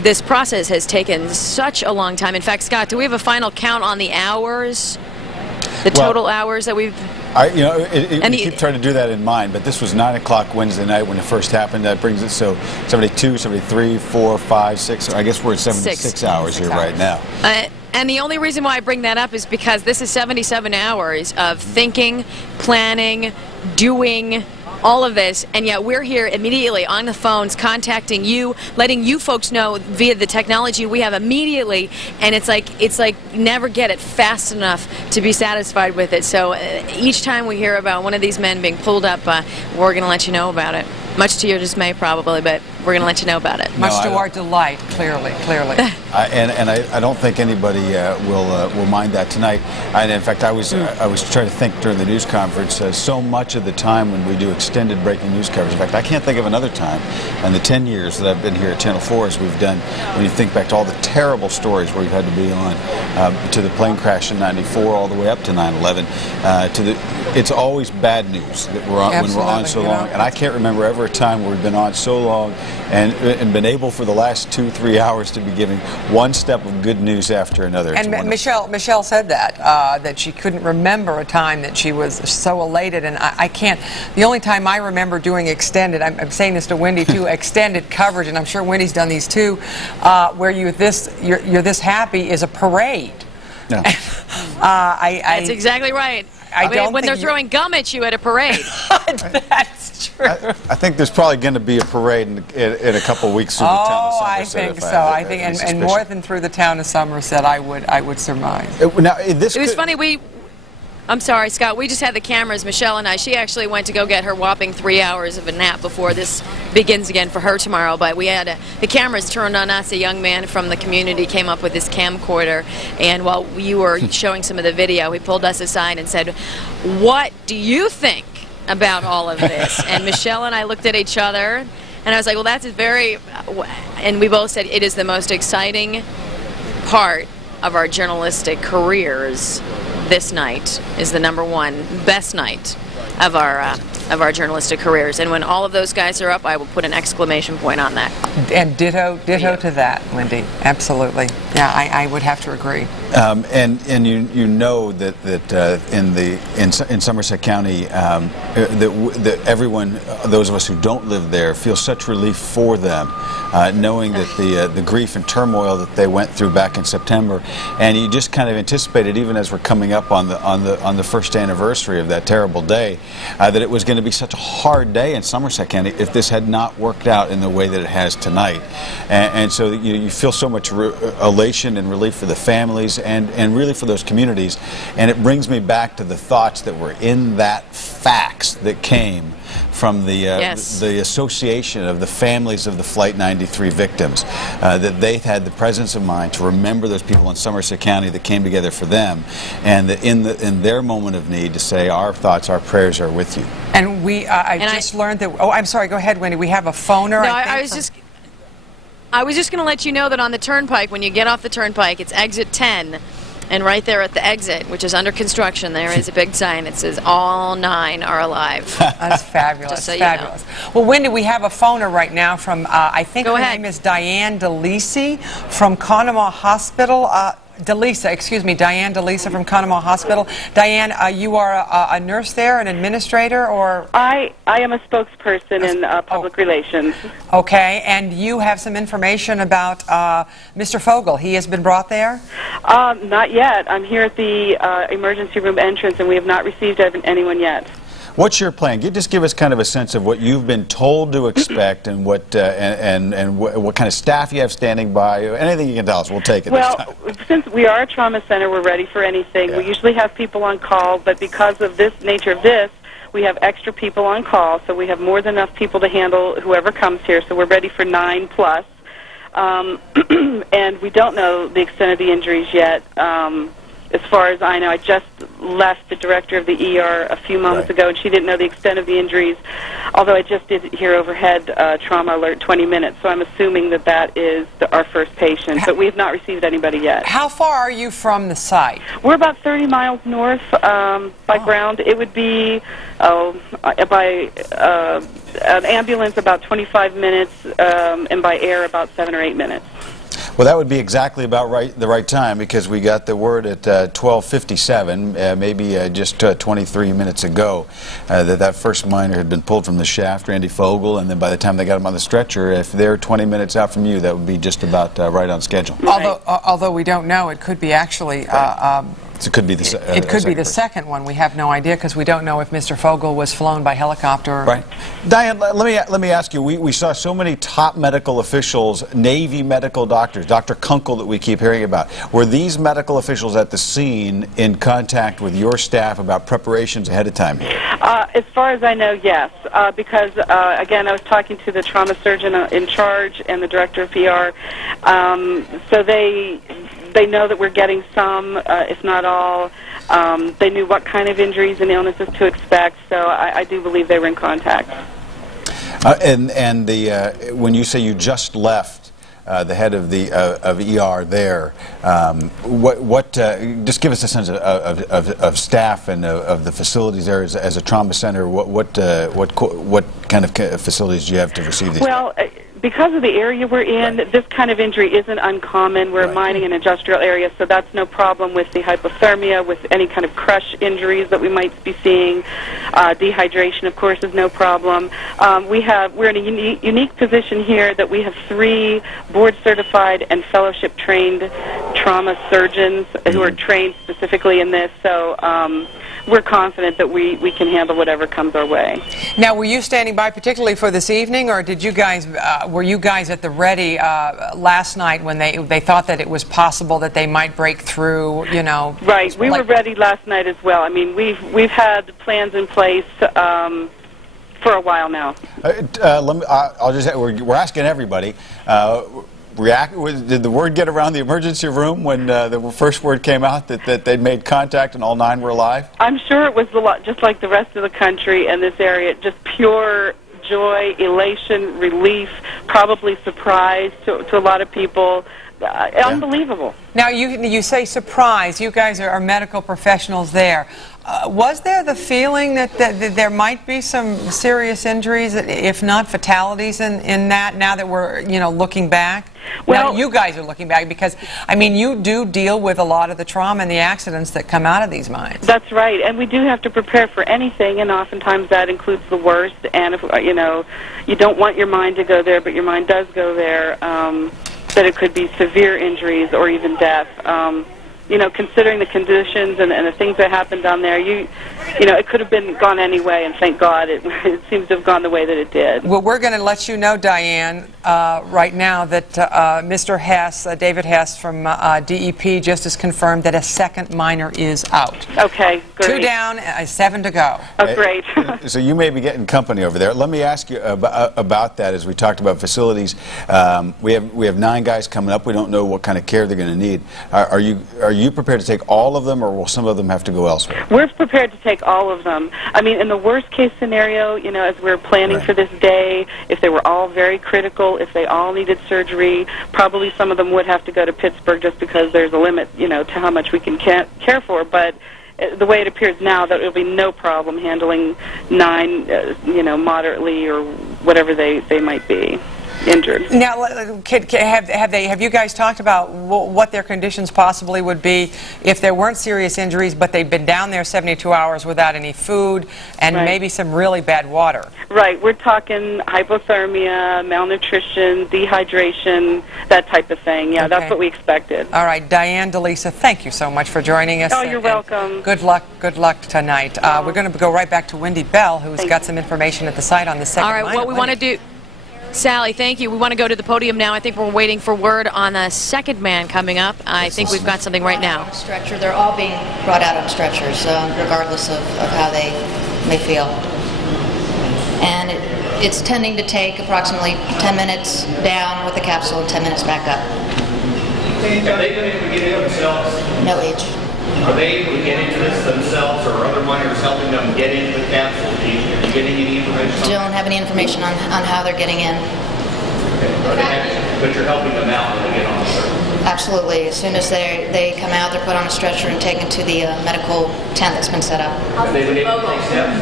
this process has taken such a long time. In fact, Scott, do we have a final count on the hours? The total hours that we've... we keep trying to do that in mind, but this was 9 o'clock Wednesday night when it first happened. That brings it, so 72, 73, 4, 5, 6, I guess we're at 76 hours here right now. And the only reason why I bring that up is because this is 77 hours of thinking, planning, doing all of this, and yet we're here immediately on the phones contacting you, letting you folks know via the technology we have immediately, and it's like never get it fast enough to be satisfied with it. So each time we hear about one of these men being pulled up, we're going to let you know about it. Much to your dismay, probably, but we're going to let you know about it. Much to our delight, clearly. And I don't think anybody will mind that tonight. And in fact, I was trying to think during the news conference. So much of the time when we do extended breaking news coverage, in fact, I can't think of another time in the 10 years that I've been here at Channel 4 as we've done. When you think back to all the terrible stories where we've had to be on, to the plane crash in '94, all the way up to 9/11, it's always bad news that we're on when we're on so long. And I can't remember ever a time where we've been on so long and been able for the last 2-3 hours to be giving one step of good news after another. And Michelle said that she couldn't remember a time that she was so elated, and I can't. The only time I remember doing extended, I'm saying this to Wendy too, extended coverage, and I'm sure Wendy's done these too, where you're this happy, is a parade. No. That's exactly right. When they're throwing gum at you at a parade. That's true. I think there's probably going to be a parade in a couple of weeks through the town of Somerset. I think so. I think, and more than through the town of Somerset, I would surmise. It was funny. I'm sorry, Scott. We just had the cameras, Michelle and I. She actually went to go get her whopping 3 hours of a nap before this begins again for her tomorrow. But we had the cameras turned on us. A young man from the community came up with his camcorder, and while you were showing some of the video, he pulled us aside and said, "What do you think about all of this?" And Michelle and I looked at each other, and I was like, "Well, that's very," and we both said, "It is the most exciting part of our journalistic careers. This night is the #1 best night of our journalistic careers, and when all of those guys are up, I will put an exclamation point on that." And ditto to that, Wendy. Absolutely. Yeah, I would have to agree. And you know that in Somerset County that everyone, those of us who don't live there, feel such relief for them, knowing that the grief and turmoil that they went through back in September, and you just kind of anticipated, even as we're coming up on the first anniversary of that terrible day, that it was going to be such a hard day in Somerset County if this had not worked out in the way that it has tonight. And so you feel so much elation and relief for the families and really for those communities. And it brings me back to the thoughts that were in that fax that came from the association of the families of the Flight 93 victims, that they had the presence of mind to remember those people in Somerset County that came together for them, and that in their moment of need to say, our thoughts, our prayers are with you. And I just learned that. Oh, I'm sorry. Go ahead, Wendy. We have a phoner. No, I was just going to let you know that on the turnpike, when you get off the turnpike, it's exit 10. And right there at the exit, which is under construction, there is a big sign that says, "All 9 are alive." That's fabulous. Just so fabulous. You know. Well, Wendy, we have a phoner right now from, I think her name is Diane DeLisi from Conemaugh Hospital. Diane DeLisa from Conemaugh Hospital. Diane, you are a nurse there, an administrator, or? I am a spokesperson in public relations. Okay, and you have some information about Mr. Fogel. He has been brought there? Not yet. I'm here at the emergency room entrance, and we have not received anyone yet. What's your plan? Just give us kind of a sense of what you've been told to expect and what what kind of staff you have standing by. Anything you can tell us, we'll take it. Well, since we are a trauma center, we're ready for anything. Yeah. We usually have people on call, but because of this nature of this, we have extra people on call, so we have more than enough people to handle whoever comes here, so we're ready for 9+. And we don't know the extent of the injuries yet. As far as I know, I just left the director of the ER a few moments ago, and she didn't know the extent of the injuries, although I just did hear overhead trauma alert 20 minutes, so I'm assuming that that is our first patient, but we have not received anybody yet. How far are you from the site? We're about 30 miles north by ground. It would be by an ambulance about 25 minutes, and by air about 7 or 8 minutes. Well, that would be exactly about the right time, because we got the word at 12:57, maybe just 23 minutes ago, that first miner had been pulled from the shaft, Randy Fogel, and then by the time they got him on the stretcher, if they're 20 minutes out from you, that would be just about right on schedule. Right. Although we don't know, it could be actually... it could be the second one. We have no idea because we don't know if Mr. Fogel was flown by helicopter. Right. Diane, let me ask you. We saw so many top medical officials, Navy medical doctors, Dr. Kunkel that we keep hearing about. Were these medical officials at the scene in contact with your staff about preparations ahead of time here? As far as I know, yes. Because again, I was talking to the trauma surgeon in charge and the director of PR. So they know that we're getting some, if not all. They knew what kind of injuries and illnesses to expect, so I do believe they were in contact. When you say you just left the head of the of ER there, just give us a sense of staff and of the facilities there as a trauma center. What kind of facilities do you have to receive these? Well. Because of the area we're in, this kind of injury isn't uncommon. We're a mining and industrial area, so that's no problem with the hypothermia, with any kind of crush injuries that we might be seeing. Dehydration, of course, is no problem. We're in a unique position here that we have 3 board-certified and fellowship-trained trauma surgeons who are trained specifically in this, so we're confident that we can handle whatever comes our way. Now, were you standing by particularly for this evening, or did you guys... were you guys at the ready last night when they thought that it was possible that they might break through, you know? Right. We were ready last night as well. I mean, we've had plans in place for a while now. I'll just say, we're asking everybody. Did the word get around the emergency room when the first word came out that they'd made contact and all 9 were alive? I'm sure it was just like the rest of the country and this area, just pure joy, elation, relief, probably surprise to a lot of people. Unbelievable. Now, you say surprise. You guys are medical professionals there. Was there the feeling that there might be some serious injuries, if not fatalities, in that, now that we're, looking back? Well, now you guys are looking back because, I mean, you do deal with a lot of the trauma and the accidents that come out of these mines. That's right, and we do have to prepare for anything, and oftentimes that includes the worst, and, if, you don't want your mind to go there, but your mind does go there, that it could be severe injuries or even death. Considering the conditions and the things that happened down there, it could have gone any way, and thank God it seems to have gone the way that it did. Well, we're going to let you know, Diane, right now that Mr. Hess, David Hess from DEP, just has confirmed that a second miner is out. Okay, great. 2 down, 7 to go. Oh, great. So you may be getting company over there. Let me ask you about that. As we talked about facilities, we have 9 guys coming up. We don't know what kind of care they're going to need. Are you prepared to take all of them, or will some of them have to go elsewhere? We're prepared to take all of them. I mean, in the worst case scenario, as we're planning for this day, if they were all very critical, if they all needed surgery, probably some of them would have to go to Pittsburgh just because there's a limit, to how much we can care for. But the way it appears now, that it will be no problem handling 9, moderately or whatever they might be. injured. Now, have you guys talked about what their conditions possibly would be if there weren't serious injuries, but they've been down there 72 hours without any food and maybe some really bad water? Right. We're talking hypothermia, malnutrition, dehydration, that type of thing. Yeah, that's what we expected. All right, Diane, DeLisa, thank you so much for joining us. Oh, you're welcome. Good luck tonight. We're going to go right back to Wendy Bell, who's got some information at the site on the second line. All right, what we want to do... Sally, thank you. We want to go to the podium now. I think we're waiting for word on the second man coming up. I think we've got something right now. Stretcher. They're all being brought out on stretchers, regardless of how they may feel. And it's tending to take approximately 10 minutes down with the capsule and 10 minutes back up. Are they going to get it themselves? No age. Are they able to get into this themselves, or are other miners helping them get into the capsule? Are you getting any information? Don't have any information on how they're getting in. Okay. But you're helping them out when they get on the surface? Absolutely. As soon as they come out, they're put on a stretcher and taken to the medical tent that's been set up. Have they been able to take steps?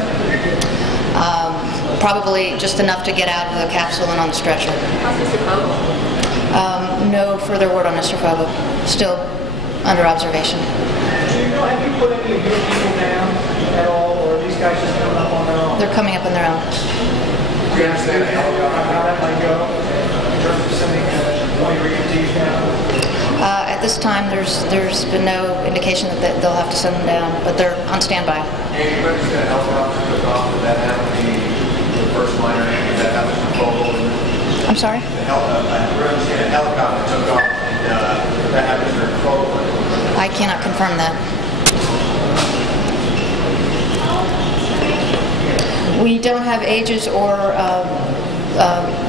Probably just enough to get out of the capsule and on the stretcher. How's Mr. Fogle? No further word on Mr. Fogle. Still under observation. Have you put any of your people down at all, or are these guys just coming up on their own? They're coming up on their own. Do you understand how that might go in terms of sending one of your EMTs down? At this time, there's been no indication that they'll have to send them down, but they're on standby. And you understand a helicopter took off, did that happen to the first miner, and did that happen to Fogle? I'm sorry? I understand a helicopter took off, and that happened to Fogle. I cannot confirm that. We don't have ages or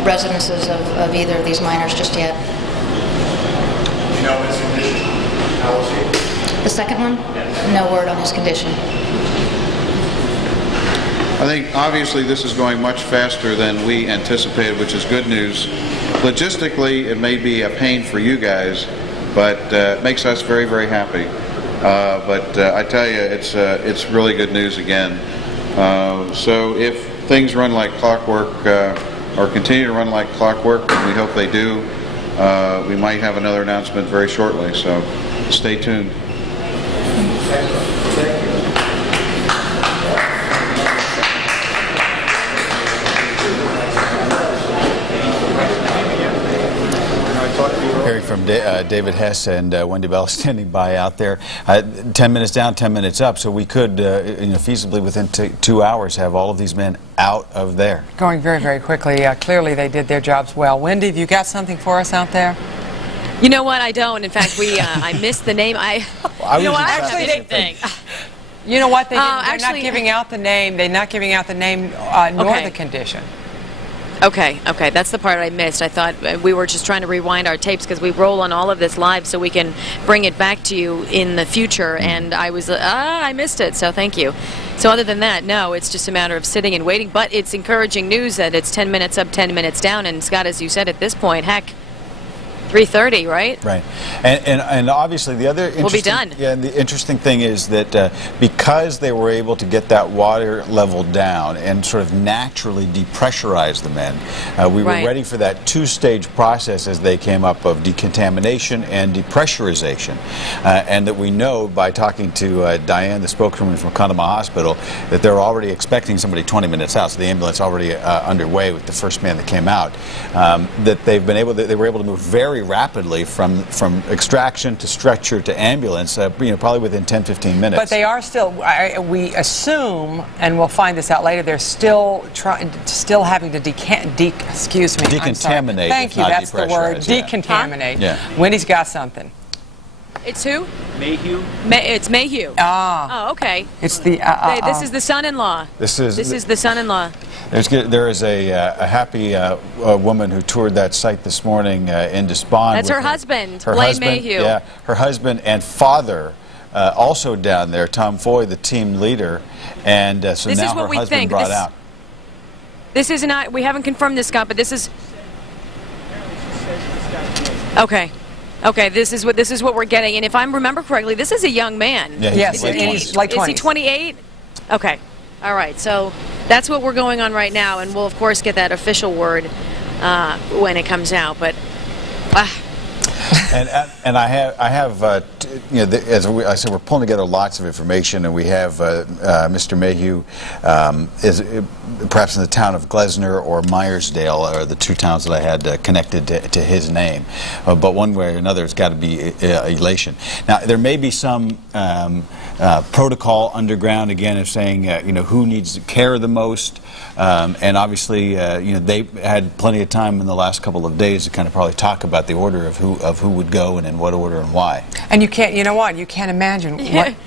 residences of either of these miners just yet. You know his condition? How old is he? The second one? Yes. No word on his condition. I think obviously this is going much faster than we anticipated, which is good news. Logistically, it may be a pain for you guys, but it makes us very, very happy. But I tell you, it's really good news again. So if things run like clockwork, or continue to run like clockwork, and we hope they do, we might have another announcement very shortly. So stay tuned. From David Hess and Wendy Bell standing by out there. 10 minutes down, 10 minutes up, so we could, feasibly within 2 hours have all of these men out of there. Going very, very quickly. Clearly they did their jobs well. Wendy, have you got something for us out there? You know what? I don't. In fact, I missed the name. You know what? Actually, you know what? They're not giving out the name. They're not giving out the name nor the condition. Okay, that's the part I missed. I thought we were just trying to rewind our tapes because we roll on all of this live so we can bring it back to you in the future, and I missed it, so thank you. So other than that, no, it's just a matter of sitting and waiting, but it's encouraging news that it's 10 minutes up, 10 minutes down, and Scott, as you said at this point, heck, 3:30, right? Right, and obviously the other interesting, we'll be done. Yeah, and the interesting thing is that because they were able to get that water level down and sort of naturally depressurize the men, we were ready for that two-stage process as they came up of decontamination and depressurization, and that we know by talking to Diane, the spokeswoman from Conemaugh Hospital, that they're already expecting somebody 20 minutes out, so the ambulance already underway with the first man that came out. That they were able to move very rapidly from extraction to stretcher to ambulance, probably within 10-15 minutes. But they are still, we assume, and we'll find this out later, they're still having to decontaminate. Thank you, that's the word, decontaminate. Yeah. Wendy's got something. It's who? Mayhew. It's Mayhew. Ah. Oh, okay. It's the. This is the son-in-law. This is the son-in-law. There is a happy woman who toured that site this morning in Despond. That's her husband, Blaine Mayhew. Yeah, her husband and father also down there. Tom Foy, the team leader, and so this now her husband brought out. This is not. We haven't confirmed this, Scott, but this is. Okay. Okay, this is what we're getting, and if I remember correctly, this is a young man. Yeah, he's like 20s. Is he 28? Okay, all right. So that's what we're going on right now, and we'll of course get that official word when it comes out. But and I have you know, as I said, we're pulling together lots of information, and we have Mr. Mayhew is perhaps in the town of Glesner or Myersdale are the two towns that I had connected to his name. But one way or another, it's got to be elation. Now, there may be some protocol underground, again, of saying, you know, who needs care the most. And obviously, you know, they had plenty of time in the last couple of days to kind of probably talk about the order of who would go and in what order and why. And you can't, you know what? You can't imagine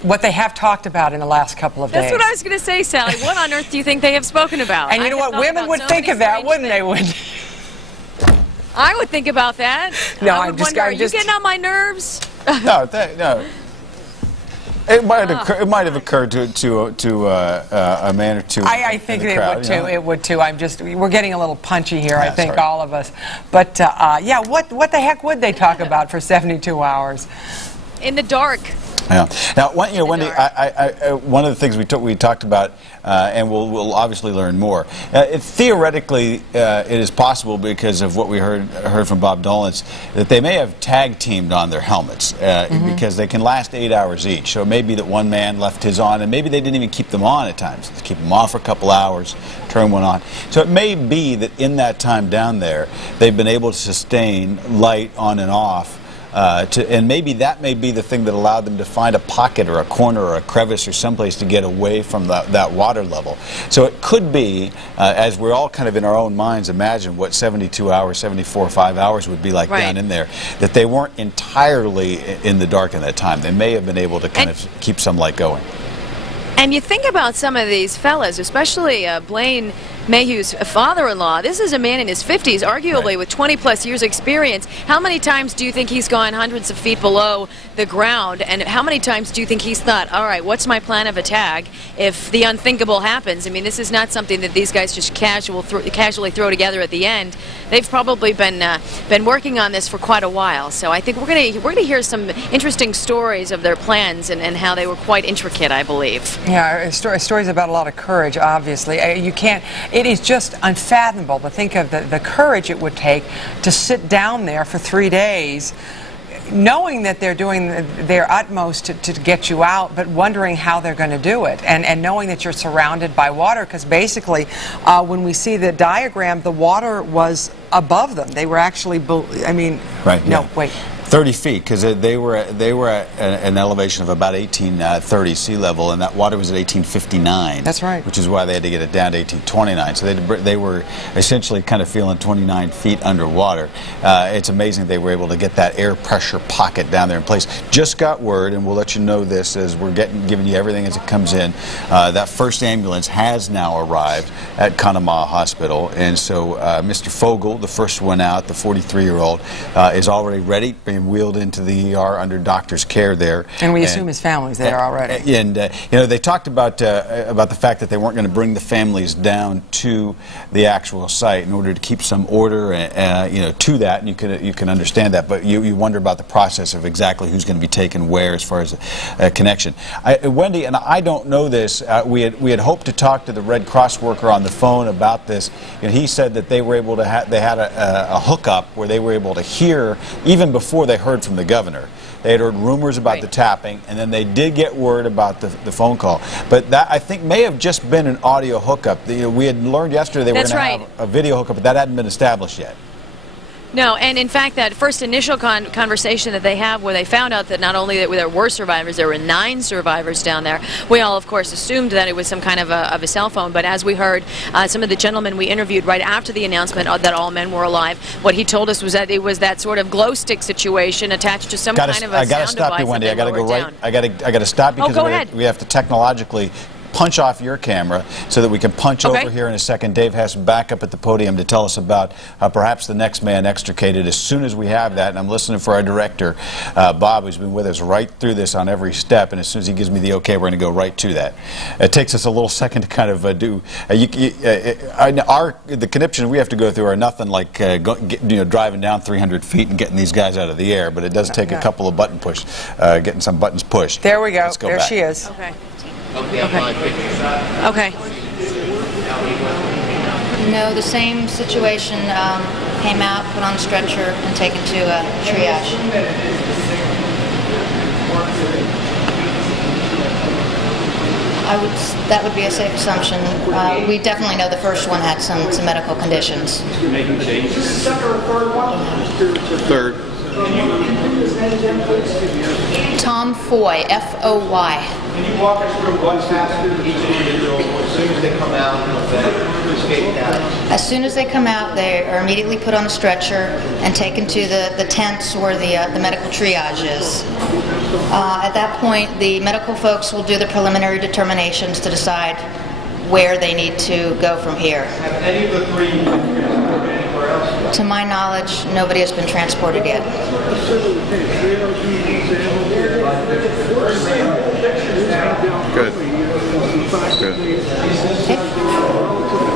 what they have talked about in the last couple of days. That's what I was going to say, Sally. What on earth do you think they have spoken about? And you know what? Women would think of that, wouldn't they? I would think about that. No, I would wonder, are you getting on my nerves? No, no. It might have occurred to a man or two. I think it would too. You know? It would too. We're getting a little punchy here. I think all of us. But yeah, what the heck would they talk about for 72 hours? In the dark. Yeah. Now, you know, Wendy, one of the things we talked about, and we'll obviously learn more. Theoretically, it is possible because of what we heard from Bob Dolans that they may have tag teamed on their helmets because they can last 8 hours each. So it may be that one man left his on, and maybe they didn't even keep them on at times. They keep them off for a couple hours, turn one on. So it may be that in that time down there, they've been able to sustain light on and off. And maybe that may be the thing that allowed them to find a pocket or a corner or a crevice or someplace to get away from that water level. So it could be, as we're all kind of in our own minds imagine what 72 hours, 74, 5 hours would be like down in there, that they weren't entirely in the dark in that time. They may have been able to kind of keep some light going. And you think about some of these fellas, especially Blaine Mayhew's father-in-law. This is a man in his 50s, arguably with 20-plus years experience. How many times do you think he's gone hundreds of feet below the ground? And how many times do you think he's thought, all right, what's my plan of attack if the unthinkable happens? I mean, this is not something that these guys just casually throw together at the end. They've probably been working on this for quite a while. So I think we're gonna hear some interesting stories of their plans and how they were quite intricate, I believe. Yeah, stories about a lot of courage, obviously. You can't. It is just unfathomable to think of the courage it would take to sit down there for 3 days, knowing that they're doing their utmost to get you out, but wondering how they're going to do it, and knowing that you're surrounded by water, because basically when we see the diagram, the water was above them. They were actually, I mean, wait. 30 feet, because they were at an elevation of about 1830 sea level, and that water was at 1859. That's right. Which is why they had to get it down to 1829. So they were essentially kind of feeling 29 feet underwater. It's amazing they were able to get that air pressure pocket down there in place. Just got word, and we'll let you know this as we're giving you everything as it comes in. That first ambulance has now arrived at Conemaugh Hospital, and so Mr. Fogel, the first one out, the 43-year-old, is already ready, being wheeled into the ER under doctor's care there. And we assume his family's there already. And you know, they talked about the fact that they weren't going to bring the families down to the actual site in order to keep some order, you know, to that. And you can understand that, but you wonder about the process of exactly who's going to be taken where as far as a connection. Wendy, and I don't know this. We had hoped to talk to the Red Cross worker on the phone about this. And he said that they were able to they had a hookup where they were able to hear even before they heard from the governor. They had heard rumors about the tapping, and then they did get word about the phone call. But that, I think, may have just been an audio hookup. We had learned yesterday they were going to have a video hookup, but that hadn't been established yet. No, and in fact, that first initial conversation that they have where they found out that not only that there were survivors, there were 9 survivors down there, we all, of course, assumed that it was some kind of a cell phone. But as we heard, some of the gentlemen we interviewed right after the announcement that all men were alive, what he told us was that it was that sort of glow stick situation attached to some kind of a sound device. I got to stop you, Wendy. I got to go right. I got to stop because we have to technologically punch off your camera so that we can punch over here in a second. Dave has back up at the podium to tell us about perhaps the next man extricated as soon as we have that. And I'm listening for our director, Bob, who's been with us right through this on every step. And as soon as he gives me the okay, we're going to go right to that. It takes us a little second to kind of do. The conniptions we have to go through are nothing like driving down 300 feet and getting these guys out of the air. But it does take a couple of getting some buttons pushed. There we go. There she is. Okay. No, the same situation. came out, put on a stretcher, and taken to triage. That would be a safe assumption. We definitely know the first one had some medical conditions. Third. Tom Foy, F-O-Y. Can you walk us through what's happened to each individual as soon as they come out of that escape hatch? As soon as they come out, they are immediately put on a stretcher and taken to the tents where the medical triage is. At that point, the medical folks will do the preliminary determinations to decide where they need to go from here. Have any of the three been transported anywhere else? To my knowledge, nobody has been transported yet. Good. Good. Okay.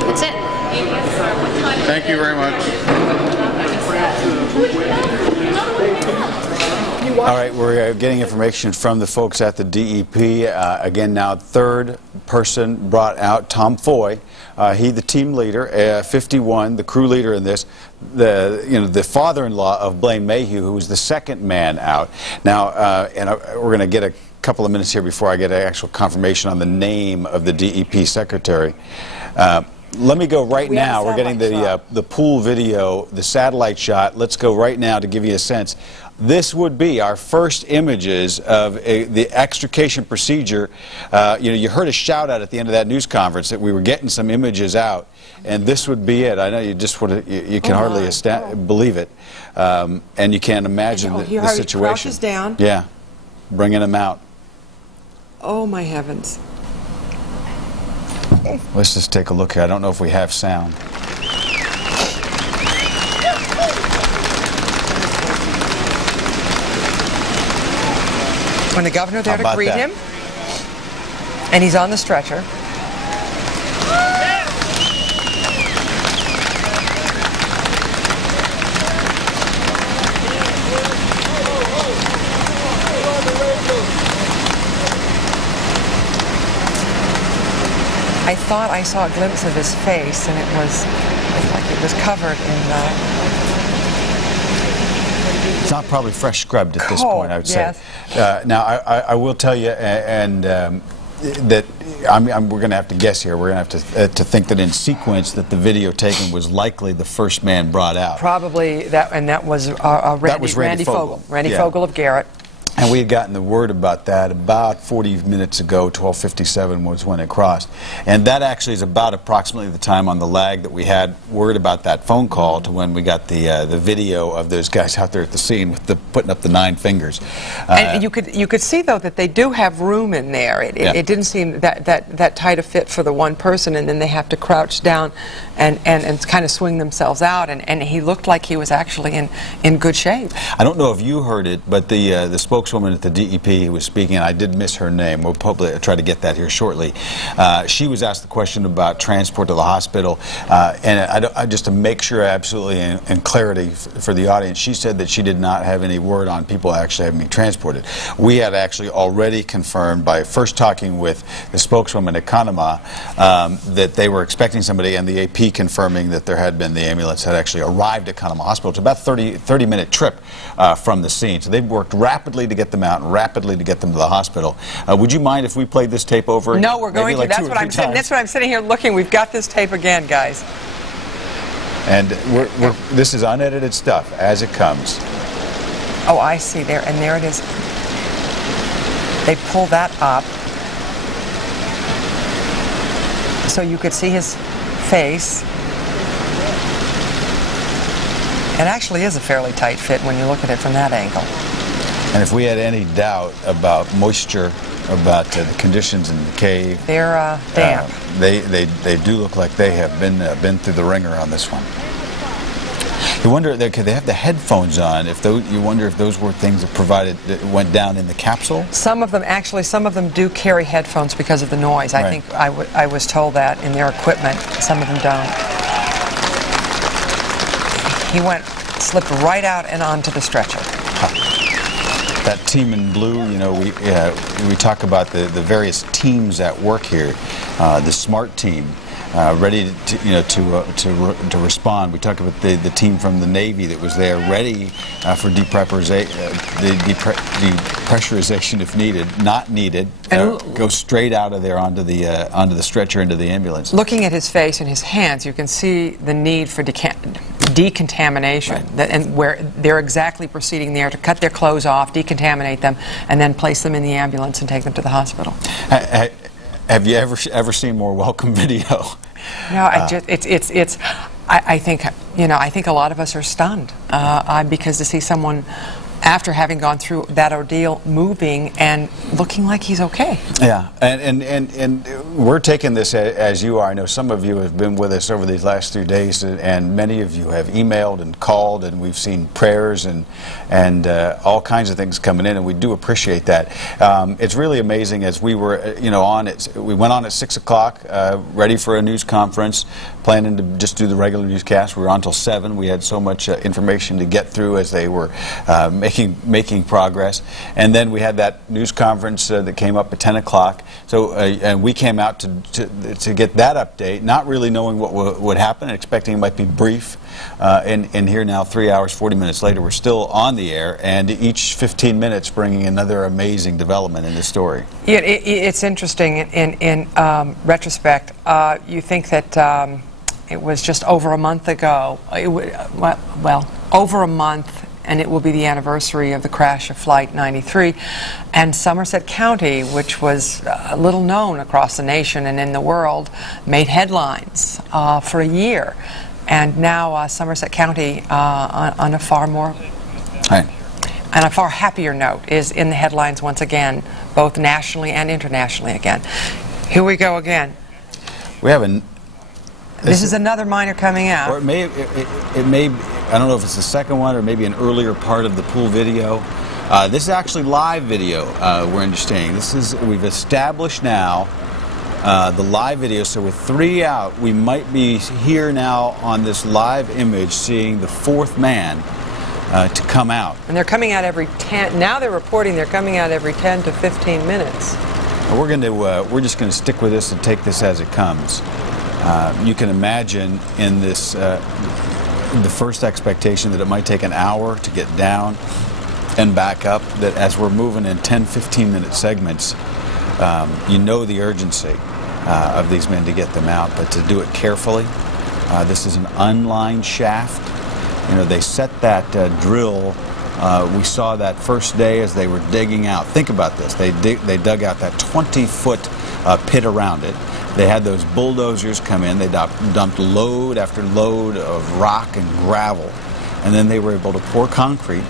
That's it. Thank you very much. All right, we're getting information from the folks at the DEP. Again, now third person brought out, Tom Foy. He, the team leader, 51, the crew leader in this. The father-in-law of Blaine Mayhew, who was the second man out. Now, we're going to get a couple of minutes here before I get an actual confirmation on the name of the DEP secretary. Let me go right now. We're getting the pool video, the satellite shot. Let's go right now to give you a sense. This would be our first images of the extrication procedure. You heard a shout out at the end of that news conference that we were getting some images out, and this would be it. I know you just would you can hardly believe it, and you can't imagine the situation. He crouches down. Yeah, bringing him out. Oh my heavens! Let's just take a look here. I don't know if we have sound. When the governor there to greet him, and he's on the stretcher. I thought I saw a glimpse of his face, and it was like it was covered in It's not probably fresh scrubbed at this point, I would say. Now, I will tell you, that we're going to have to guess here. We're going to have to think that in sequence that the video taken was likely the first man brought out. Probably that, and that was Randy Fogel. Randy Fogel of Garrett. And we had gotten the word about that about 40 minutes ago. 12:57 was when it crossed. And that actually is about approximately the time on the lag that we had word about that phone call to when we got the video of those guys out there at the scene with putting up the 9 fingers. And you could see, though, that they do have room in there. It didn't seem that tight a fit for the one person, and then they have to crouch down and kind of swing themselves out. And he looked like he was actually in good shape. I don't know if you heard it, but the spokeswoman at the DEP who was speaking, and I did miss her name. We'll probably try to get that here shortly. She was asked the question about transport to the hospital, and just to make sure absolutely in clarity for the audience, she said that she did not have any word on people actually having been transported. We had actually already confirmed by first talking with the spokeswoman at Conemaugh that they were expecting somebody, and the AP confirming that there had been, the ambulance had actually arrived at Conemaugh Hospital. It's about a 30-minute trip from the scene. So they've worked rapidly to get them out and rapidly to get them to the hospital. Would you mind if we played this tape over? No, we're going to. That's what I'm saying. That's what I'm sitting here looking. We've got this tape again, guys. And this is unedited stuff as it comes. Oh, I see there, and there it is. They pull that up so you could see his face. It actually is a fairly tight fit when you look at it from that angle. And if we had any doubt about moisture, about the conditions in the cave, they're damp. They do look like they have been through the ringer on this one. You wonder, could they have the headphones on? You wonder if those were things that went down in the capsule. Some of them do carry headphones because of the noise. I think I was told that in their equipment. Some of them don't. He slipped right out and onto the stretcher. That team in blue, we talk about the various teams at work here. The SMART team, ready to respond. We talked about the team from the Navy that was there, ready for depressurization if needed. Not needed. Go straight out of there onto the stretcher into the ambulance. Looking at his face and his hands, you can see the need for decontamination, right. and where they're exactly proceeding there to cut their clothes off, decontaminate them, and then place them in the ambulance and take them to the hospital. Have you ever seen more welcome video? No, I think I think a lot of us are stunned because to see someone, after having gone through that ordeal, moving and looking like he's okay. Yeah, and we're taking this as you are. I know some of you have been with us over these last 3 days, and many of you have emailed and called, and we've seen prayers and all kinds of things coming in, and we do appreciate that. It's really amazing. As we were, we went on at 6 o'clock, ready for a news conference, planning to just do the regular newscast. We were on until 7. We had so much information to get through as they were making progress, and then we had that news conference that came up at 10 o'clock. So and we came out to get that update, not really knowing what would happen, expecting it might be brief. And here now, 3 hours, 40 minutes later, we're still on the air, and each 15 minutes bringing another amazing development in the story. Yeah, it's interesting in retrospect. You think that it was just over a month ago. Over a month. And it will be the anniversary of the crash of Flight 93. And Somerset County, which was little known across the nation and in the world, made headlines for a year. And now Somerset County, on a far more... Right. On a far happier note, is in the headlines once again, both nationally and internationally again. Here we go again. We have a... This is another miner coming out. Or it may, I don't know if it's the second one or maybe an earlier part of the pool video. This is actually live video, we're understanding. We've established now the live video, so with 3 out, we might be here now on this live image seeing the fourth man to come out. And they're coming out every 10, now they're reporting they're coming out every 10 to 15 minutes. We're just going to stick with this and take this as it comes. You can imagine in this, the first expectation that it might take an hour to get down and back up, that as we're moving in 10-15 minute segments, you know the urgency of these men to get them out, but to do it carefully. This is an unlined shaft. They set that drill. We saw that first day as they were digging out. Think about this. They dug out that 20-foot pit around it. They had those bulldozers come in. They dumped load after load of rock and gravel. And then they were able to pour concrete,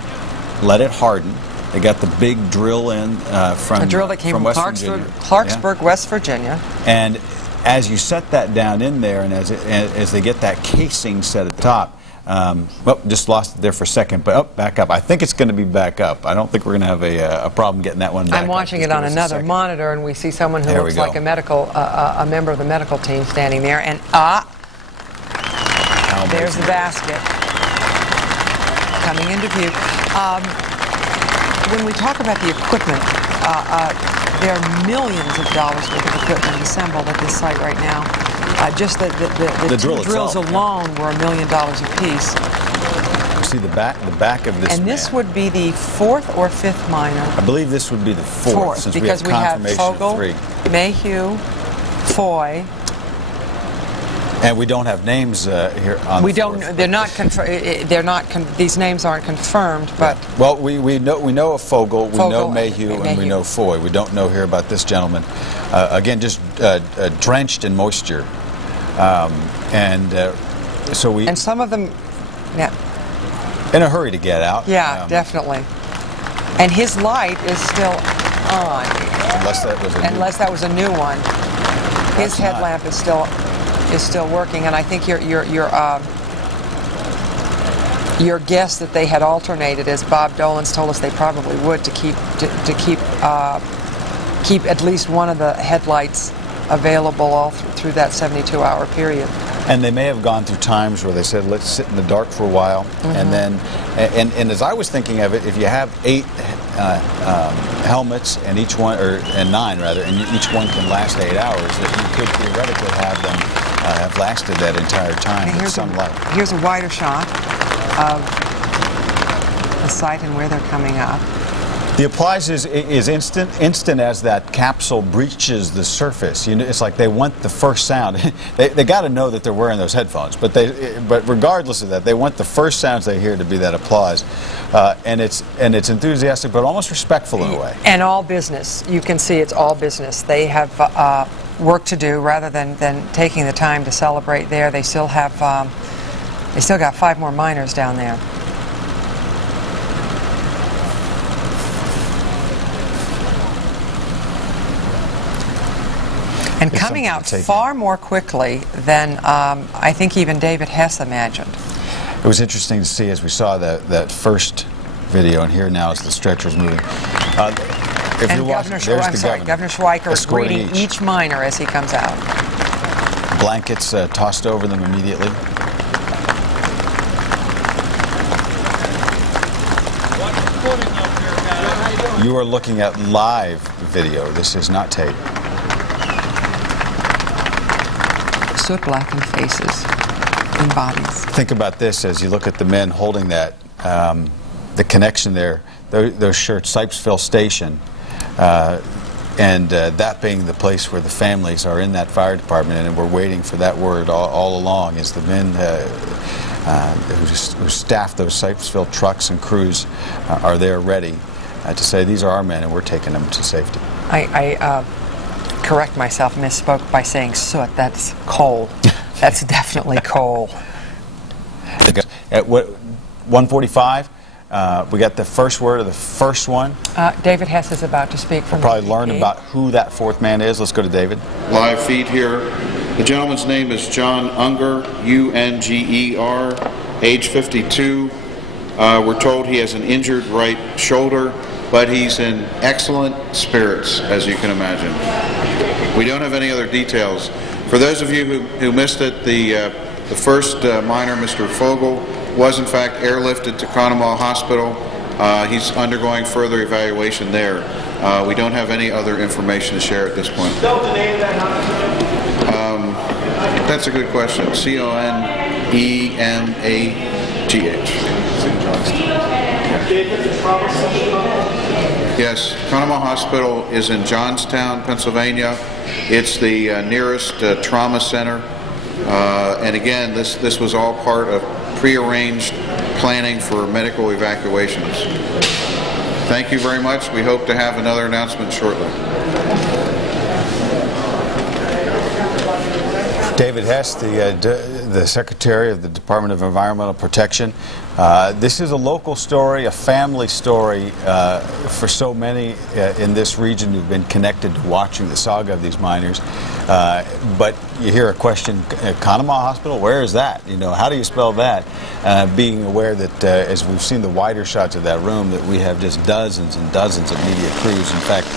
let it harden. They got the big drill in from a drill that came from Clarksburg, West Virginia. And as you set that down in there, and as they get that casing set at the top, just lost it there for a second, but back up. I think it's going to be back up. I don't think we're going to have a problem getting that one back up. I'm watching it on another monitor, and we see someone who looks like a member of the medical team standing there, and there's the basket coming into view. When we talk about the equipment, there are millions of dollars worth of equipment assembled at this site right now. Just the two drills alone were $1 million apiece. You see the back of this. And this would be the fourth or fifth miner. I believe this would be the fourth, since because we have Fogel, Mayhew, Foy. And we don't have names here on. We don't. They're not. These names aren't confirmed. But well, we know of Fogel, we know Mayhew, and we know Foy. We don't know here about this gentleman. Again, just drenched in moisture, so we. And some of them, yeah. In a hurry to get out. Yeah, definitely. And his light is still on. Unless that was a new one. His headlamp is still working, and I think your guess that they had alternated, as Bob Dolan's told us they probably would, to keep at least one of the headlights available all through that 72-hour period. And they may have gone through times where they said, let's sit in the dark for a while, and then, and as I was thinking of it, if you have 8 helmets and each one, and 9 rather, and each one can last 8 hours, that you could theoretically have them have lasted that entire time with sunlight. Here's a wider shot of the site and where they're coming up. The applause is instant as that capsule breaches the surface. You know, it's like they want the first sound. they got to know that they're wearing those headphones, but regardless of that, they want the first sounds they hear to be that applause, and it's enthusiastic but almost respectful in a way. And all business. You can see it's all business. They have work to do rather than taking the time to celebrate there. They still have they still got 5 more miners down there. And coming out far more quickly than I think even David Hess imagined. It was interesting to see as we saw that first video, and here now as the stretcher's moving. If you're watching, there's the Governor Schweiker greeting each miner as he comes out. Blankets tossed over them immediately. You are looking at live video. This is not tape. Soot blackened faces and bodies. Think about this as you look at the men holding that, the connection there, those shirts, Sipesville Station, and that being the place where the families are in that fire department, and we're waiting for that word all along as the men who staff those Sipesville trucks and crews are there ready to say these are our men and we're taking them to safety. I correct myself, misspoke by saying soot. That's coal. That's definitely coal. At 1:45, we got the first word of the first one. David Hess is about to speak from We'll probably learn about who that fourth man is. Let's go to David. Live feed here. The gentleman's name is John Unger, U-N-G-E-R, age 52. We're told he has an injured right shoulder, but he's in excellent spirits, as you can imagine. We don't have any other details. For those of you who missed it, the first miner, Mr. Fogel, was in fact airlifted to Conemaugh Hospital. He's undergoing further evaluation there. We don't have any other information to share at this point. Spell the name of that hospital? That's a good question. C-O-N-E-M-A-G-H. Yes, Conemaugh Hospital is in Johnstown, Pennsylvania. It's the nearest trauma center. And again, this was all part of prearranged planning for medical evacuations. Thank you very much. We hope to have another announcement shortly. David Hess, the Secretary of the Department of Environmental Protection. This is a local story, a family story for so many in this region who've been connected to watching the saga of these miners. But you hear a question, Conemaugh Hospital, where is that? You know, how do you spell that? Being aware that as we've seen the wider shots of that room, that we have just dozens and dozens of media crews. In fact,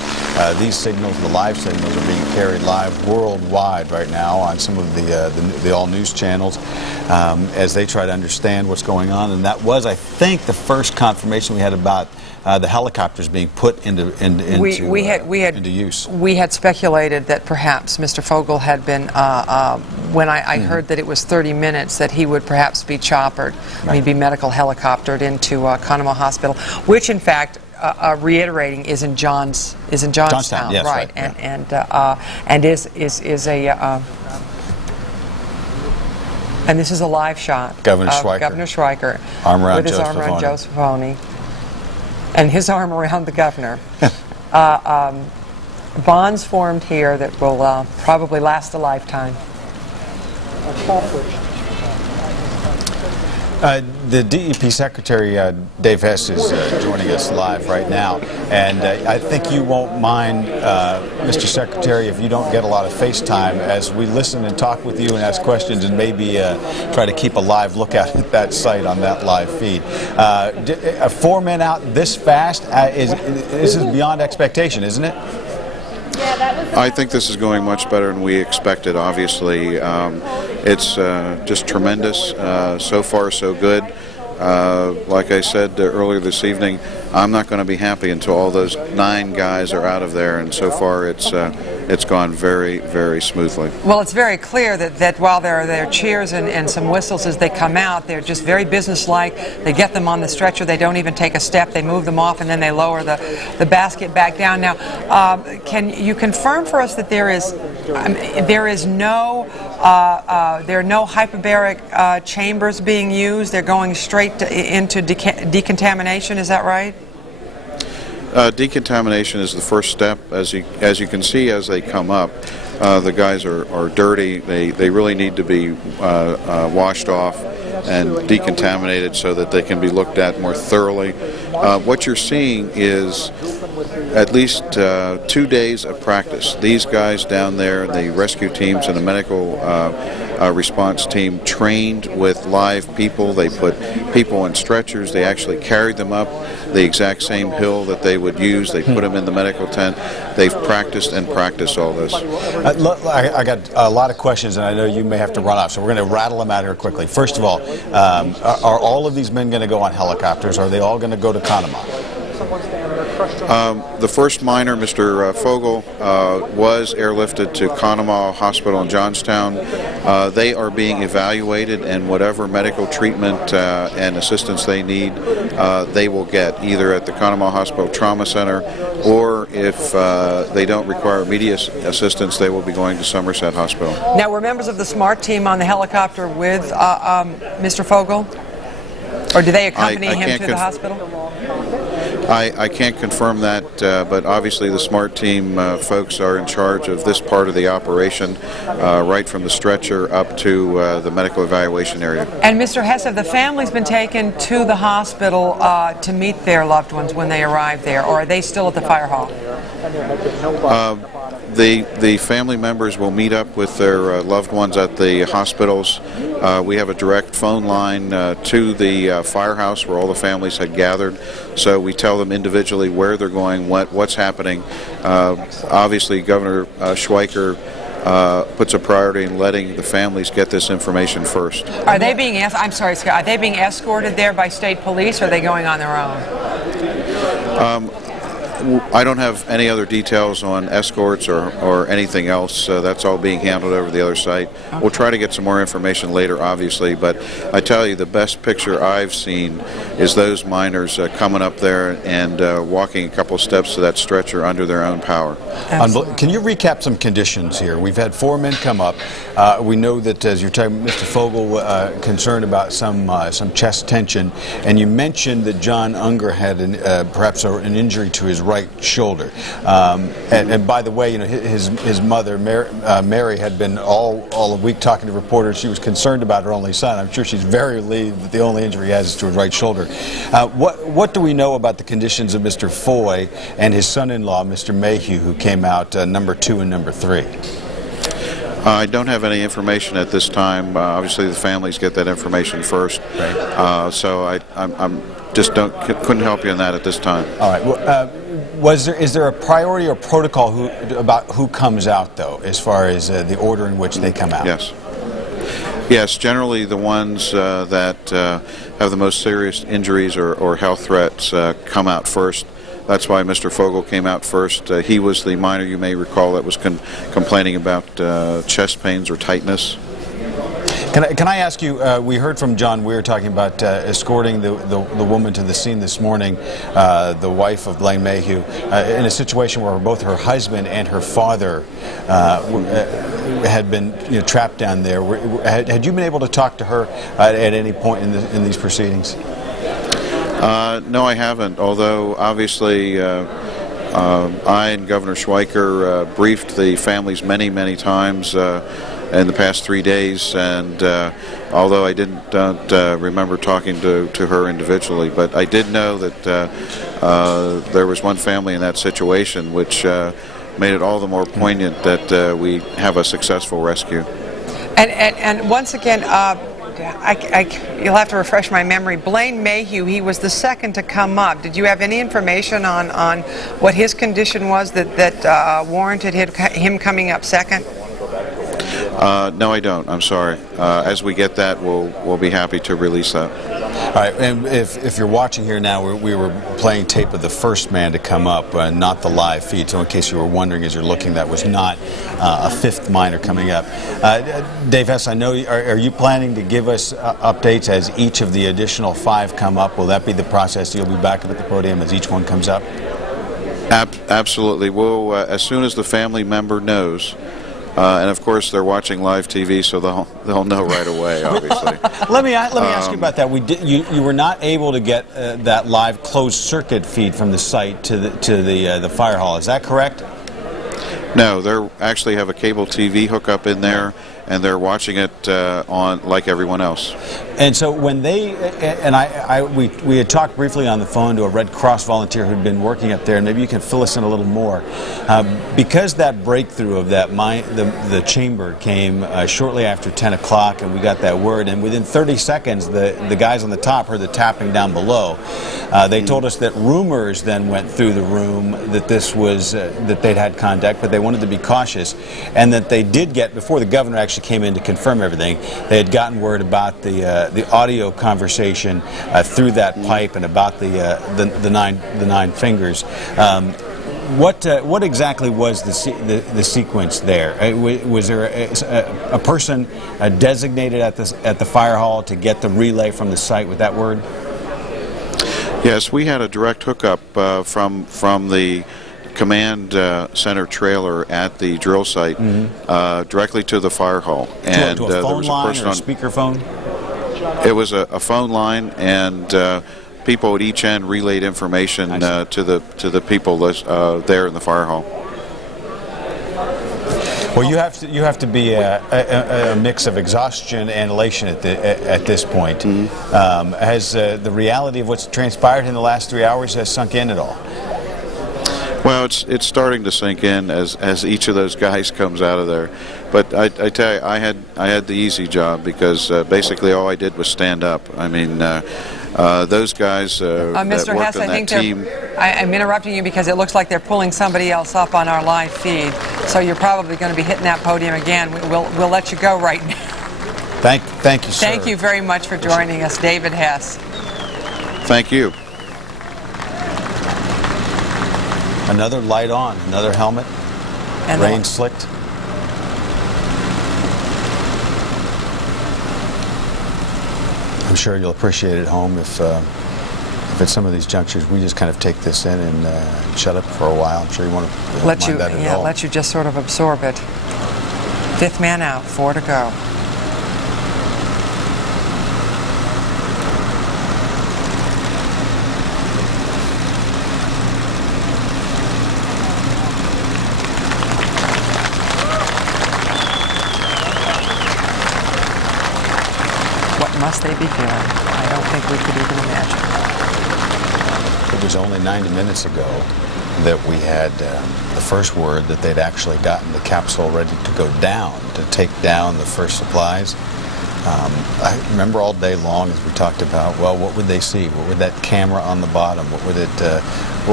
these signals, the live signals, are being carried live worldwide right now on some of the all-news channels as they try to understand what's going on. And that was, I think, the first confirmation we had about the helicopters being put into use. We had speculated that perhaps Mr. Fogel had been, when I heard that it was 30 minutes, that he would perhaps be choppered, he'd be medical helicoptered into Conemaugh Hospital, which in fact, reiterating, is in Johnstown, yes, right? And is a. And this is a live shot Governor of Schweiker. Governor Schweiker with his arm around Joe Sfavone and his arm around the governor. Bonds formed here that will probably last a lifetime. The DEP Secretary, Dave Hess, is joining us live right now. And I think you won't mind, Mr. Secretary, if you don't get a lot of FaceTime as we listen and talk with you and ask questions and maybe try to keep a live lookout at that site on that live feed. 4 men out this fast, this is beyond expectation, isn't it? I think this is going much better than we expected, obviously. It's just tremendous. So far, so good. Like I said earlier this evening, I'm not going to be happy until all those 9 guys are out of there, and so far it's gone very, very smoothly. Well, it's very clear that while there are cheers and some whistles as they come out, they're just very businesslike. They get them on the stretcher. They don't even take a step. They move them off, and then they lower the basket back down. Now, can you confirm for us that there are no hyperbaric chambers being used? They're going straight into decontamination. Is that right? Decontamination is the first step. As you can see, as they come up, the guys are dirty. They really need to be washed off and decontaminated so that they can be looked at more thoroughly. What you're seeing is at least 2 days of practice. These guys down there, the rescue teams and the medical response team, trained with live people. They put people in stretchers. They actually carried them up the exact same hill that they would use. They put them in the medical tent. They've practiced and practiced all this. I got a lot of questions, and I know you may have to run off, so we're going to rattle them out here quickly. First of all, are all of these men going to go on helicopters? Are they all going to go to Conemaugh? The first miner, Mr. Fogel, was airlifted to Conemaugh Hospital in Johnstown. They are being evaluated, and whatever medical treatment and assistance they need, they will get either at the Conemaugh Hospital Trauma Center, or if they don't require immediate assistance, they will be going to Somerset Hospital. Now, were members of the SMART team on the helicopter with Mr. Fogel? Or do they accompany him to the hospital? I can't confirm that, but obviously the SMART team folks are in charge of this part of the operation, right from the stretcher up to the medical evaluation area. And Mr. Hess, have the families been taken to the hospital to meet their loved ones when they arrive there, or are they still at the fire hall? The family members will meet up with their loved ones at the hospitals. We have a direct phone line to the firehouse where all the families had gathered, so we tell them individually where they're going, what's happening. Obviously, Governor Schweiker puts a priority in letting the families get this information first. Are they being I'm sorry, Scott. Are they being escorted there by state police, or are they going on their own? I don't have any other details on escorts or anything else. That's all being handled over the other site. Okay. We'll try to get some more information later, obviously, but I tell you, the best picture I've seen is those miners coming up there and walking a couple steps to that stretcher under their own power. Can you recap some conditions here? We've had 4 men come up. We know that, as you're talking, Mr. Fogel concerned about some chest tension, and you mentioned that John Unger had perhaps an injury to his right shoulder. And by the way, you know, his mother, Mary, had been all week talking to reporters. She was concerned about her only son. I'm sure she's very relieved that the only injury he has is to his right shoulder. What do we know about the conditions of Mr. Foy and his son-in-law, Mr. Mayhew, who came out number 2 and number 3? I don't have any information at this time. Obviously, the families get that information first. Right. So I'm just couldn't help you on that at this time. All right. Well, is there a priority or protocol about who comes out, though, as far as the order in which they come out? Yes. Yes, generally the ones that have the most serious injuries or health threats come out first. That's why Mr. Fogel came out first. He was the miner, you may recall, that was complaining about chest pains or tightness. Can I ask you, we heard from John Weir talking about escorting the woman to the scene this morning, the wife of Blaine Mayhew, in a situation where both her husband and her father had been trapped down there. Had you been able to talk to her at any point in these proceedings? No, I haven't, although obviously I and Governor Schweiker briefed the families many times in the past 3 days, and although I don't remember talking to her individually, but I did know that there was one family in that situation, which made it all the more poignant that we have a successful rescue. And once again, you'll have to refresh my memory. Blaine Mayhew, he was the second to come up. Did you have any information on what his condition was that warranted him coming up second? No, I don't. I'm sorry. As we get that, we'll be happy to release that. All right, and if you're watching here now, we were playing tape of the first man to come up, not the live feed. So in case you were wondering as you're looking, that was not a fifth miner coming up. Dave Hess, I know, are you planning to give us updates as each of the additional 5 come up? Will that be the process? You'll be back up at the podium as each one comes up? Absolutely. We'll, as soon as the family member knows, and of course they're watching live TV, so they'll know right away. Obviously. let me ask you about that. You were not able to get that live closed circuit feed from the site to the fire hall. Is that correct? No, they actually have a cable TV hookup in there, and they're watching it on like everyone else. And so when they we had talked briefly on the phone to a Red Cross volunteer who'd been working up there, and maybe you can fill us in a little more. Because that breakthrough of that the chamber came shortly after 10 o'clock, and we got that word, and within 30 seconds the guys on the top heard the tapping down below. They told us that rumors then went through the room that this was that they'd had contact, but they wanted to be cautious, and that they did get, before the governor actually came in to confirm everything, they had gotten word about the audio conversation through that pipe and about the nine fingers. What exactly was the sequence there? Was there a person designated at the fire hall to get the relay from the site with that word? Yes, we had a direct hookup from the command center trailer at the drill site directly to the fire hall. And to a phone line or a speakerphone? It was a phone line, and people at each end relayed information to the people there in the fire hall. Well, you have to be a mix of exhaustion and elation at this point. Has the reality of what's transpired in the last 3 hours has sunk in at all? Well, it's starting to sink in as each of those guys comes out of there. But I tell you, I had the easy job because basically all I did was stand up. I mean, those guys that Mr. worked Hess, on that team. I'm interrupting you because it looks like they're pulling somebody else up on our live feed. So you're probably going to be hitting that podium again. We'll let you go right now. Thank you, sir. Thank you very much for joining us, David Hess. Thank you. Another light on, another helmet, and rain slicked. I'm sure you'll appreciate it at home if at some of these junctures we just kind of take this in and shut up for a while. I'm sure you want to mind that at all. Let you just sort of absorb it. 5th man out, 4 to go. Must they be feeling? I don't think we could even imagine. It was only 90 minutes ago that we had the first word that they'd actually gotten the capsule ready to go down, to take down the first supplies. I remember all day long as we talked about, well, what would they see? What would that camera on the bottom? What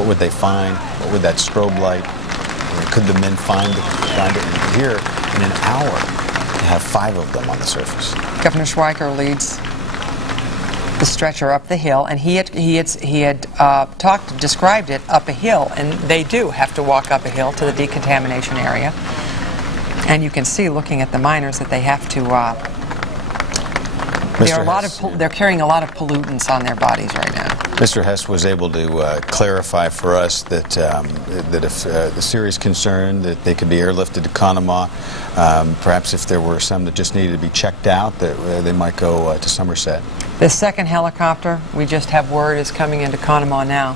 would they find? What would that strobe light? Could the men find it? And here, in an hour, have 5 of them on the surface. Governor Schweiker leads the stretcher up the hill, and he had described it up a hill, and they do have to walk up a hill to the decontamination area. And you can see, looking at the miners, that they have to. They're carrying a lot of pollutants on their bodies right now. Mr. Hess was able to clarify for us that if the serious concern that they could be airlifted to Conemaugh, perhaps if there were some that just needed to be checked out, that they might go to Somerset. The second helicopter, we just have word, is coming into Conemaugh now.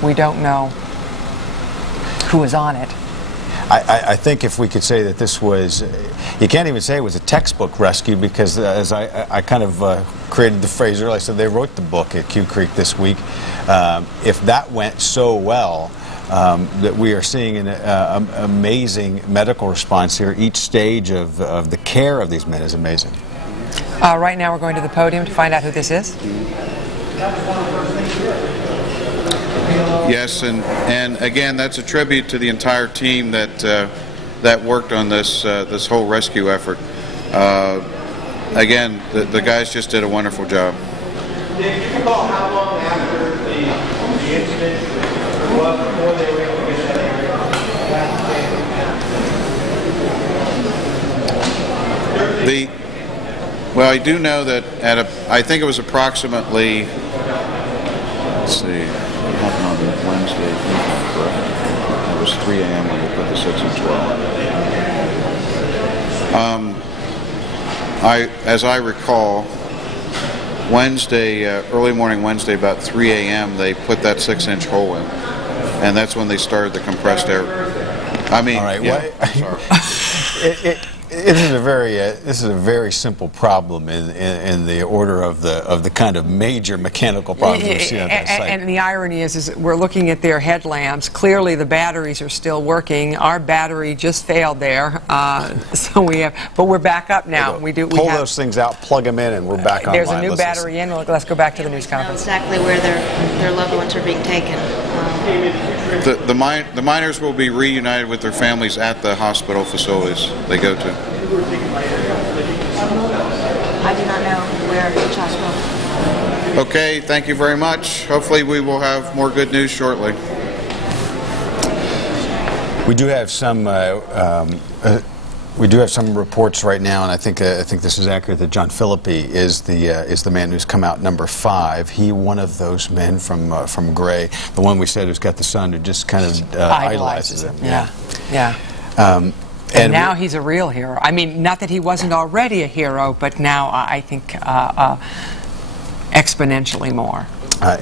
We don't know who is on it. I think if we could say that this was, you can't even say it was a textbook rescue, because as I kind of created the phrase earlier, I said they wrote the book at Q Creek this week. If that went so well, that we are seeing an amazing medical response here. Each stage of the care of these men is amazing. Right now we're going to the podium to find out who this is. Yes, and again, that's a tribute to the entire team that worked on this this whole rescue effort. Again, the guys just did a wonderful job. Dave, do you recall how long after the incident was before they were able to get that area? Well, I do know that I think it was approximately, let's see, it happened on Wednesday, correct? It was 3 a.m. when we put the 6-inch well. As I recall, Wednesday, early morning Wednesday, about 3 a.m., they put that 6-inch hole in, and that's when they started the compressed air. I mean, all right, yeah, I'm sorry. This is a very simple problem in the order of the kind of major mechanical problems we see on that site. And the irony is we're looking at their headlamps. Clearly, the batteries are still working. Our battery just failed there, so but we're back up now. Pull those things out, plug them in, and we're back online. There's a new battery in. Let's go back to the news conference. Exactly where their loved ones are being taken. The miners will be reunited with their families at the hospital facilities they go to. I do not know where, which hospital. Okay, thank you very much. Hopefully we will have more good news shortly. We do have some reports right now, and I think this is accurate, that John Philippi is the man who's come out number 5. He, one of those men from Gray, the one we said who's got the son who just kind of idolizes him. Yeah. And now he's a real hero. I mean, not that he wasn't already a hero, but now I think exponentially more.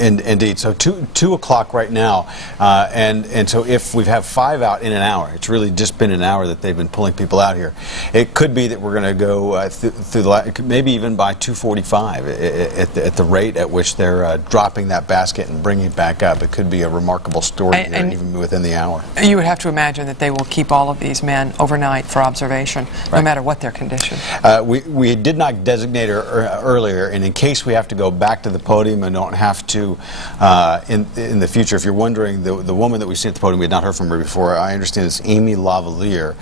Indeed. So 2 o'clock right now, and so if we have 5 out in an hour, it's really just been an hour that they've been pulling people out here. It could be that we're going to go through maybe even by 2:45 at the rate at which they're dropping that basket and bringing it back up. It could be a remarkable story and even within the hour. You would have to imagine that they will keep all of these men overnight for observation, no matter what their condition. We did not designate her earlier, and in case we have to go back to the podium and don't have to in the future, if you're wondering, the woman that we see at the podium, we had not heard from her before. I understand it's Amy Lavalier,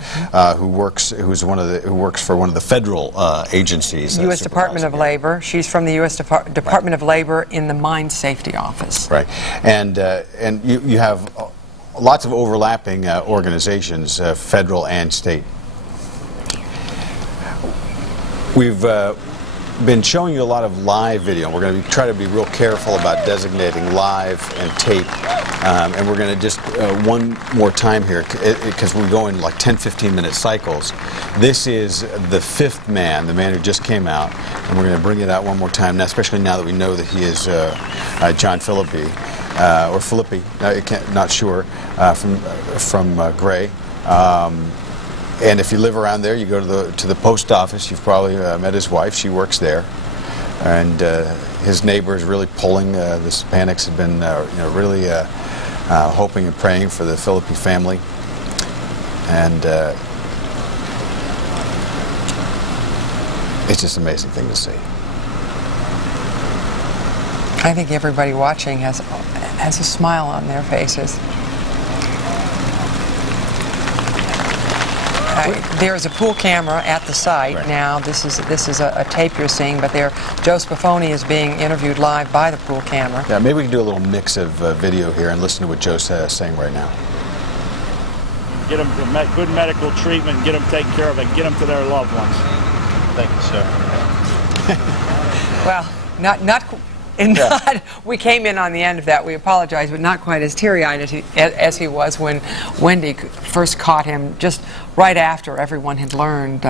who works for one of the federal agencies. U.S. Department of Labor. She's from the U.S. Department of Labor in the Mine Safety Office. Right, and you have lots of overlapping organizations, federal and state. We've been showing you a lot of live video. We're going to try to be real careful about designating live and tape, and we're going to just one more time here, because we're going like 10-15 minute cycles. This is the 5th man, the man who just came out, and we're going to bring it out one more time, now, especially now that we know that he is John Philippi, or Philippi, not sure, from Gray. And if you live around there, you go to the post office. You've probably met his wife. She works there, and his neighbors really pulling. The Hispanics have been really hoping and praying for the Philippi family, and it's just an amazing thing to see. I think everybody watching has a smile on their faces. There's a pool camera at the site now. This is a tape you're seeing, but Joe Spafoni is being interviewed live by the pool camera. Yeah, maybe we can do a little mix of video here and listen to what Joe's saying right now. Get them good medical treatment, get them taken care of, and get them to their loved ones. Thank you, sir. Well, we came in on the end of that. We apologize, but not quite as teary-eyed as he was when Wendy first caught him, just right after everyone had learned,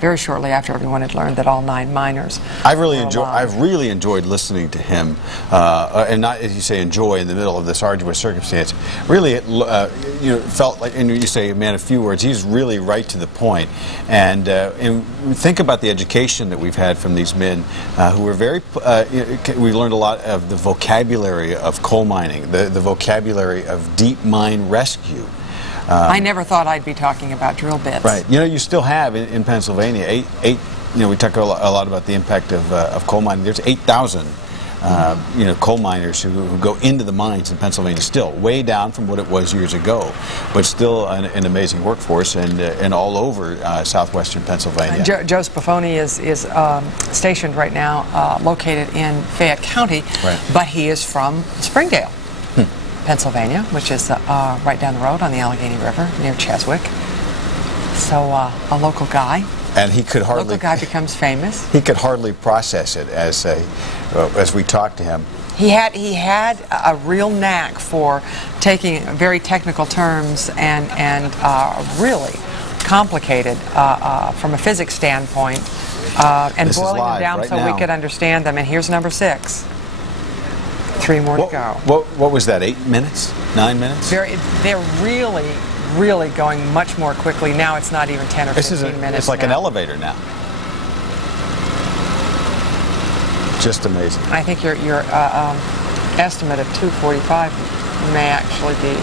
very shortly after everyone had learned that all 9 miners. I've really enjoyed listening to him, and not, as you say, enjoy in the middle of this arduous circumstance. Really, it felt like, and you say, man, a few words. He's really right to the point, and think about the education that we've had from these men who were very. We learned a lot of the vocabulary of coal mining, the vocabulary of deep mine rescue. I never thought I'd be talking about drill bits. Right. You still have in Pennsylvania eight. We talk a lot about the impact of coal mining. There's 8,000 coal miners who go into the mines in Pennsylvania still, way down from what it was years ago, but still an amazing workforce and all over southwestern Pennsylvania. Joe Spafoni is stationed right now, located in Fayette County, right. But he is from Springdale, Pennsylvania, which is right down the road on the Allegheny River near Cheswick. So a local guy. And he could hardly. Local guy becomes famous. He could hardly process it as we talked to him. He had a real knack for taking very technical terms and really complicated from a physics standpoint and boiling them down so we could understand them. And here's number 6. 3 more to go. What was that? 8 minutes? 9 minutes? They're really going much more quickly. Now it's not even 10 or 15 minutes. It's like an elevator now. Just amazing. I think your estimate of 2:45 may actually be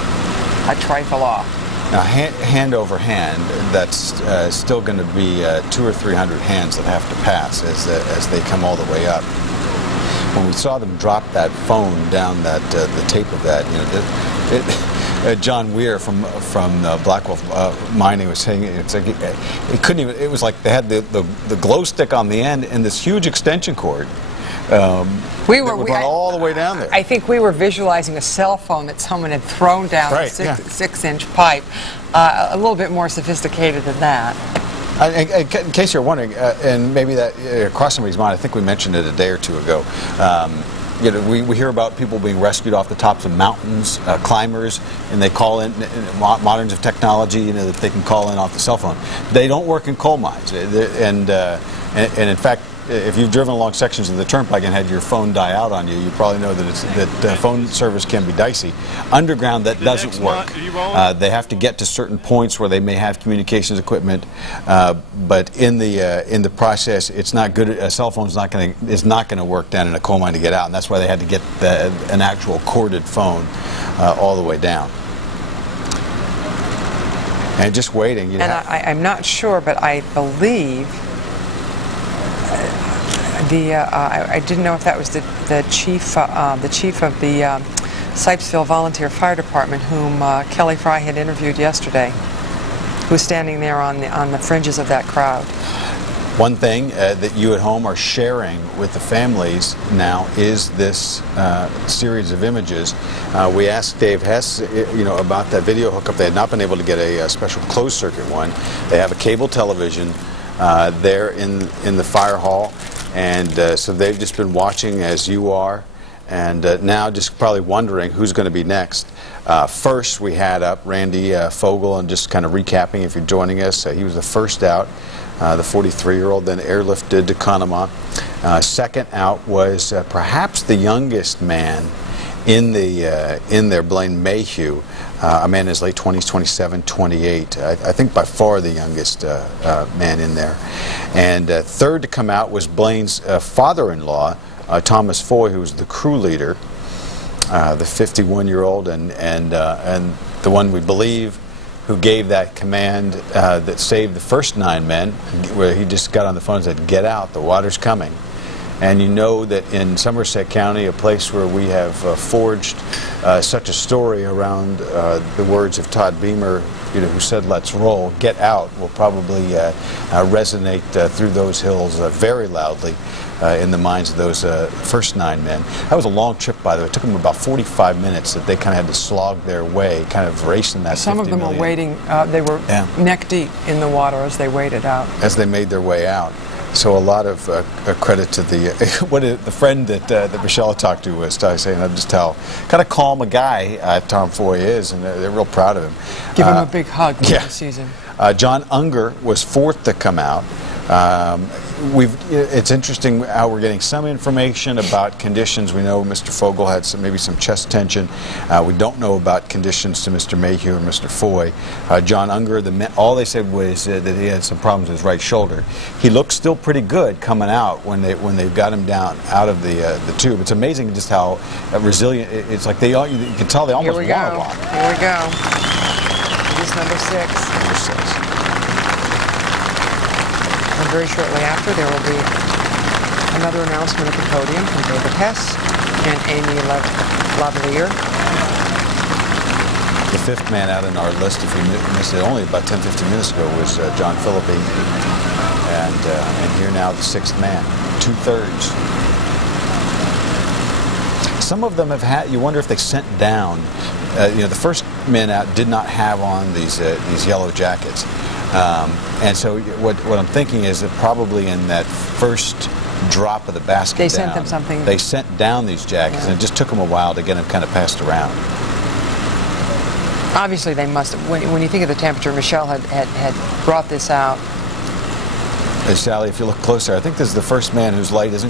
a trifle off. Now, hand over hand, that's still going to be 200 or 300 hands that have to pass as they come all the way up. When we saw them drop that phone down the tape of that, John Weir from Black Wolf Mining was saying it's like it couldn't even. It was like they had the glow stick on the end and this huge extension cord. We were all the way down there. I think we were visualizing a cell phone that someone had thrown down a 6-inch pipe. A little bit more sophisticated than that. In case you're wondering, and maybe that crossed somebody's mind, I think we mentioned it a day or two ago. We hear about people being rescued off the tops of mountains, climbers, and they call in moderns of technology, that they can call in off the cell phone. They don't work in coal mines, and in fact, if you've driven along sections of the turnpike and had your phone die out on you, you probably know that phone service can be dicey. Underground, that doesn't work. They have to get to certain points where they may have communications equipment, but in the process, it's not good. A cell phone is not going to work down in a coal mine to get out, and that's why they had to get an actual corded phone all the way down. And just waiting. And I'm not sure, but I believe. I didn't know if that was the chief of the Sipesville Volunteer Fire Department, whom Kelly Fry had interviewed yesterday, who's standing there on the fringes of that crowd. One thing that you at home are sharing with the families now is this series of images. We asked Dave Hess, about that video hookup. They had not been able to get a special closed circuit one. They have a cable television there in the fire hall. And so they've just been watching as you are, and now just probably wondering who's going to be next. First, we had up Randy Fogel, and just kind of recapping if you're joining us, he was the first out, the 43-year-old, then airlifted to Conemaugh. Second out was perhaps the youngest man in there, Blaine Mayhew, a man in his late 20s, 27, 28. I think by far the youngest man in there. And third to come out was Blaine's father-in-law, Thomas Foy, who was the crew leader, the 51-year-old, and the one we believe who gave that command that saved the first 9 men, where he just got on the phone and said, "Get out, the water's coming." And you know that in Somerset County, a place where we have forged such a story around the words of Todd Beamer, who said, "Let's roll," "Get out" will probably resonate through those hills very loudly in the minds of those first 9 men. That was a long trip, by the way. It took them about 45 minutes that they kind of had to slog their way, kind of racing that 50 Some of them million. were waiting, they were neck deep in the water as they waded out. As they made their way out. So a lot of credit to the the friend that Michelle talked to was saying just how kind of calm a guy Tom Foy is, and they're real proud of him. Give him a big hug for the season. John Unger was fourth to come out. It's interesting how we're getting some information about conditions. We know Mr. Fogel had maybe some chest tension. We don't know about conditions to Mr. Mayhew or Mr. Foy. John Unger, all they said was that he had some problems with his right shoulder. He looked still pretty good coming out when they got him down out of the tube. It's amazing just how resilient. It's like you can tell they almost want to walk. Here we go. This is number 6. Number 6. And very shortly after, there will be another announcement at the podium from David Hess and Amy Lavalier. The fifth man out on our list, if you missed it only about 10-15 minutes ago, was John Philippi. And here now the sixth man, 2/3. Some of them have had, you wonder if they sent down, you know, the first men out did not have on these yellow jackets. And so what I'm thinking is that probably in that first drop of the basket they sent them something. They sent down these jackets, and it just took them a while to get them kind of passed around. Obviously, they must have. When you think of the temperature, Michelle had brought this out. Hey, Sally, if you look closer, I think this is the first man whose light isn't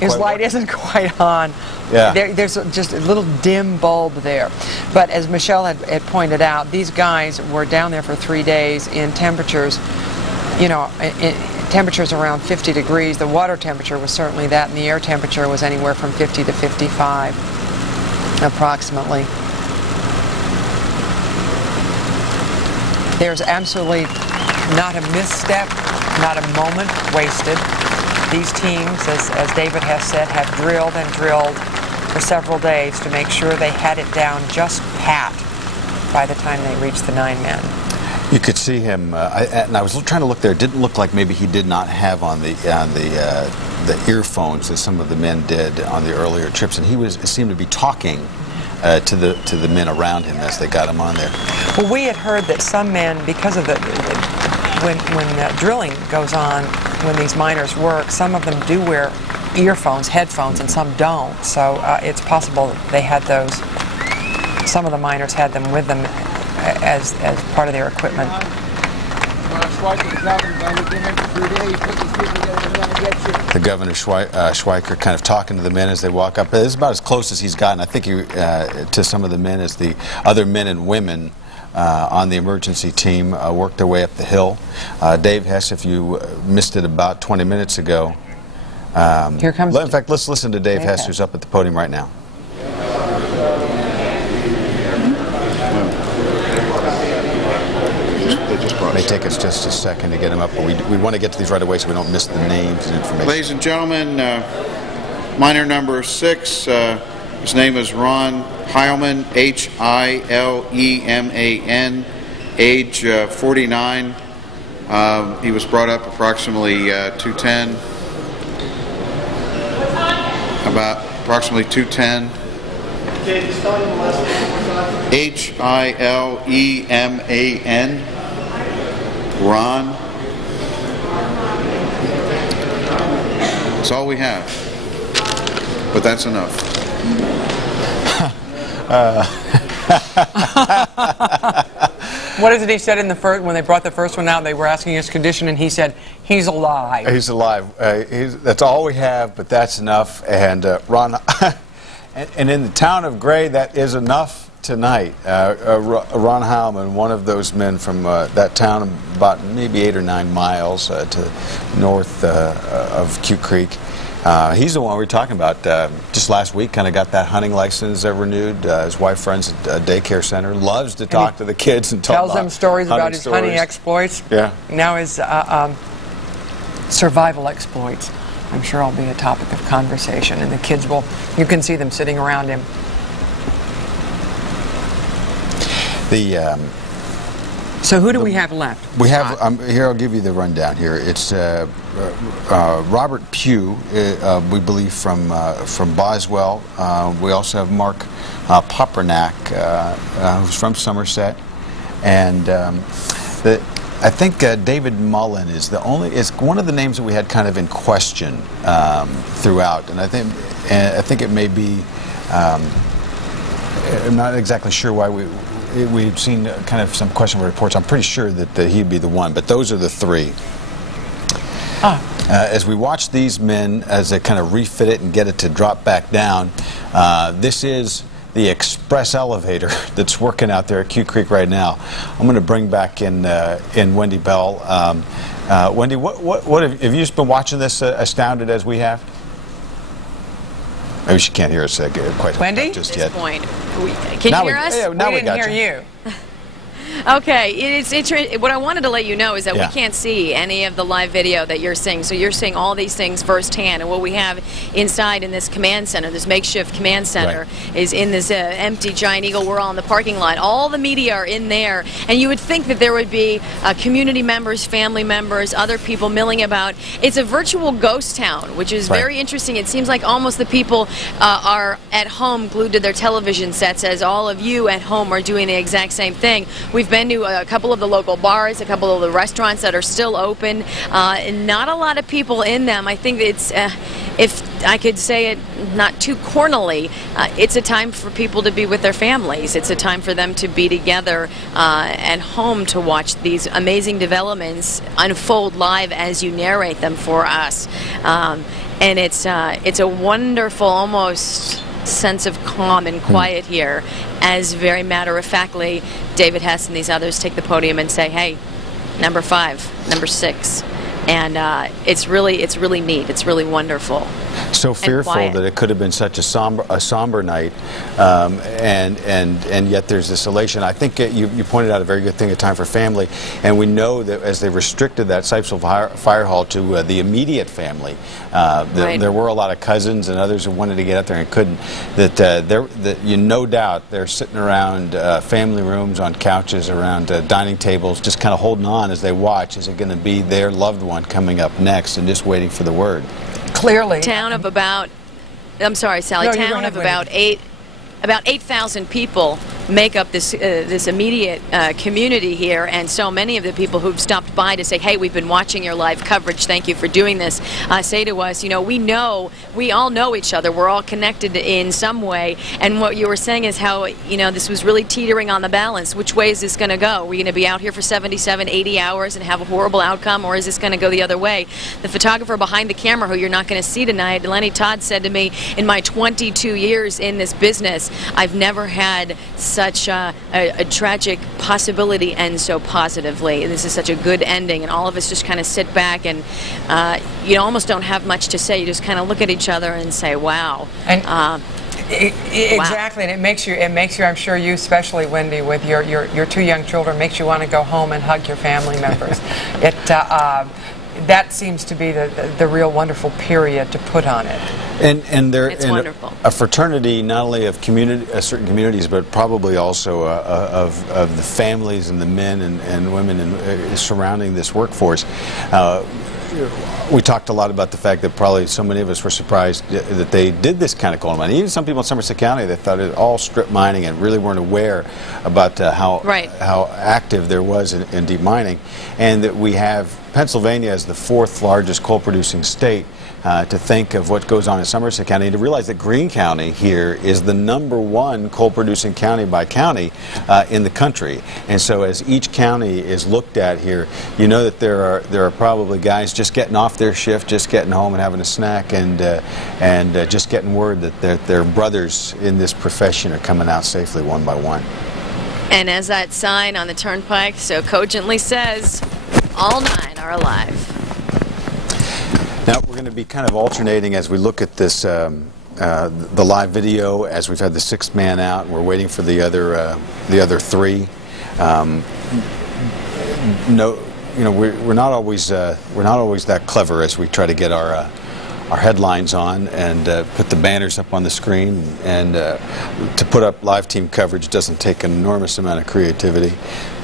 quite on. Yeah. There's just a little dim bulb there. But as Michelle had pointed out, these guys were down there for 3 days in temperatures, you know, temperatures around 50 degrees. The water temperature was certainly that, and the air temperature was anywhere from 50 to 55, approximately. There's absolutely not a misstep, not a moment wasted. These teams, as David Hess said, have drilled and drilled for several days to make sure they had it down just pat by the time they reached the 9 men. You could see him, and I was trying to look there. It didn't look like maybe he did not have on the earphones that some of the men did on the earlier trips, and he seemed to be talking to the men around him as they got him on there. Well, we had heard that some men, because of when drilling goes on, when these miners work, some of them do wear earphones, headphones, and some don't. So it's possible that they had those. Some of the miners had them with them as part of their equipment. The Governor Schweiker kind of talking to the men as they walk up. This is about as close as he's gotten, I think, to some of the men as the other men and women on the emergency team worked their way up the hill. Dave Hess, if you missed it about 20 minutes ago. Here comes. In fact, let's listen to Dave Hess, who's up at the podium right now. It may take us just a second to get him up, but we want to get to these right away so we don't miss the names and information. Ladies and gentlemen, miner number 6, his name is Ron Heilman, H-I-L-E-M-A-N, age 49. He was brought up approximately 210. About approximately 210. H-I-L-E-M-A-N. Ron. That's all we have, but that's enough. What is it he said in the first, when they brought the first one out, they were asking his condition, and he said, he's alive. He's alive. That's all we have, but that's enough. And Ron, and in the town of Gray, that is enough tonight. Ron Heilman, one of those men from that town, about maybe 8 or 9 miles to north of Cute Creek. He's the one we were talking about just last week, kind of got that hunting license renewed. His wife runs a daycare center, loves to talk to the kids and talk tells them stories about his hunting exploits. Yeah. Now his survival exploits, I'm sure, will be a topic of conversation, and the kids will, you can see them sitting around him. So who do we have left? We have, here I'll give you the rundown here. It's Robert Pugh, we believe from Boswell. We also have Mark Papernak, who's from Somerset. And I think David Mullen is one of the names that we had kind of in question throughout. And I think it may be, I'm not exactly sure why we've seen kind of some questionable reports. I'm pretty sure that he'd be the one, but those are the 3. As we watch these men as they kind of refit it and get it to drop back down, this is the express elevator that's working out there at Cute Creek right now. I'm going to bring back in Wendy Bell. Wendy, what have you just been watching this astounded as we have? Maybe she can't hear us quite Wendy? just yet. Point. Can you hear us? Yeah, now we didn't hear you. Okay, what I wanted to let you know is that we can't see any of the live video that you're seeing, so you're seeing all these things firsthand. And what we have inside in this command center, this makeshift command center, is in this empty Giant Eagle. We're all in the parking lot. All the media are in there, and you would think that there would be community members, family members, other people milling about. It's a virtual ghost town, which is very interesting. It seems like almost the people are at home glued to their television sets, as all of you at home are doing the exact same thing. We've been to a couple of the local bars, a couple of the restaurants that are still open, and not a lot of people in them. I think it's, if I could say it not too cornily, it's a time for people to be with their families. It's a time for them to be together at home to watch these amazing developments unfold live as you narrate them for us. And it's a wonderful, almost sense of calm and quiet here, as very matter-of-factly David Hess and these others take the podium and say, hey, number 5, number 6. And it's really neat. It's really wonderful. So fearful that it could have been such a somber night, and yet there's this elation. I think you pointed out a very good thing, a time for family, and we know that as they restricted that Sipesville Fire Hall to the immediate family, there were a lot of cousins and others who wanted to get out there and couldn't. That you no doubt they're sitting around family rooms, on couches, around dining tables, just kind of holding on as they watch. Is it going to be their loved one coming up next, and just waiting for the word? Clearly. Town of about, I'm sorry, Sally, town of about 8,000 people make up this this immediate community here, and so many of the people who've stopped by to say, hey, we've been watching your live coverage, thank you for doing this, say to us, you know, we all know each other, we're all connected in some way, and what you were saying is how, you know, this was really teetering on the balance. Which way is this going to go? Are we going to be out here for 77, 80 hours and have a horrible outcome, or is this going to go the other way? The photographer behind the camera, who you're not going to see tonight, Lenny Todd, said to me, in my 22 years in this business, I've never had such a tragic possibility end so positively. This is such a good ending, and all of us just kind of sit back and you almost don't have much to say. You just kind of look at each other and say, wow. And exactly, and it makes you, I'm sure you especially, Wendy, with your 2 young children, makes you want to go home and hug your family members. That seems to be the real wonderful period to put on it. And there, it's wonderful. A fraternity not only of certain communities, but probably also of the families and the men and women surrounding this workforce. We talked a lot about the fact that probably so many of us were surprised that they did this kind of coal mining. Even some people in Somerset County, they thought it all strip mining and really weren't aware about how active there was in deep mining. And that we have Pennsylvania as the 4th largest coal producing state. To think of what goes on in Somerset County, and to realize that Greene County here is the #1 coal-producing county by county in the country. And so as each county is looked at here, you know that there are probably guys just getting off their shift, just getting home and having a snack, and just getting word that their brothers in this profession are coming out safely one by one. And as that sign on the turnpike so cogently says, all 9 are alive. Now we're going to be kind of alternating as we look at this, the live video, as we've had the 6th man out, and we're waiting for the other 3. We're not always that clever as we try to get our headlines on and put the banners up on the screen, and to put up live team coverage doesn't take an enormous amount of creativity,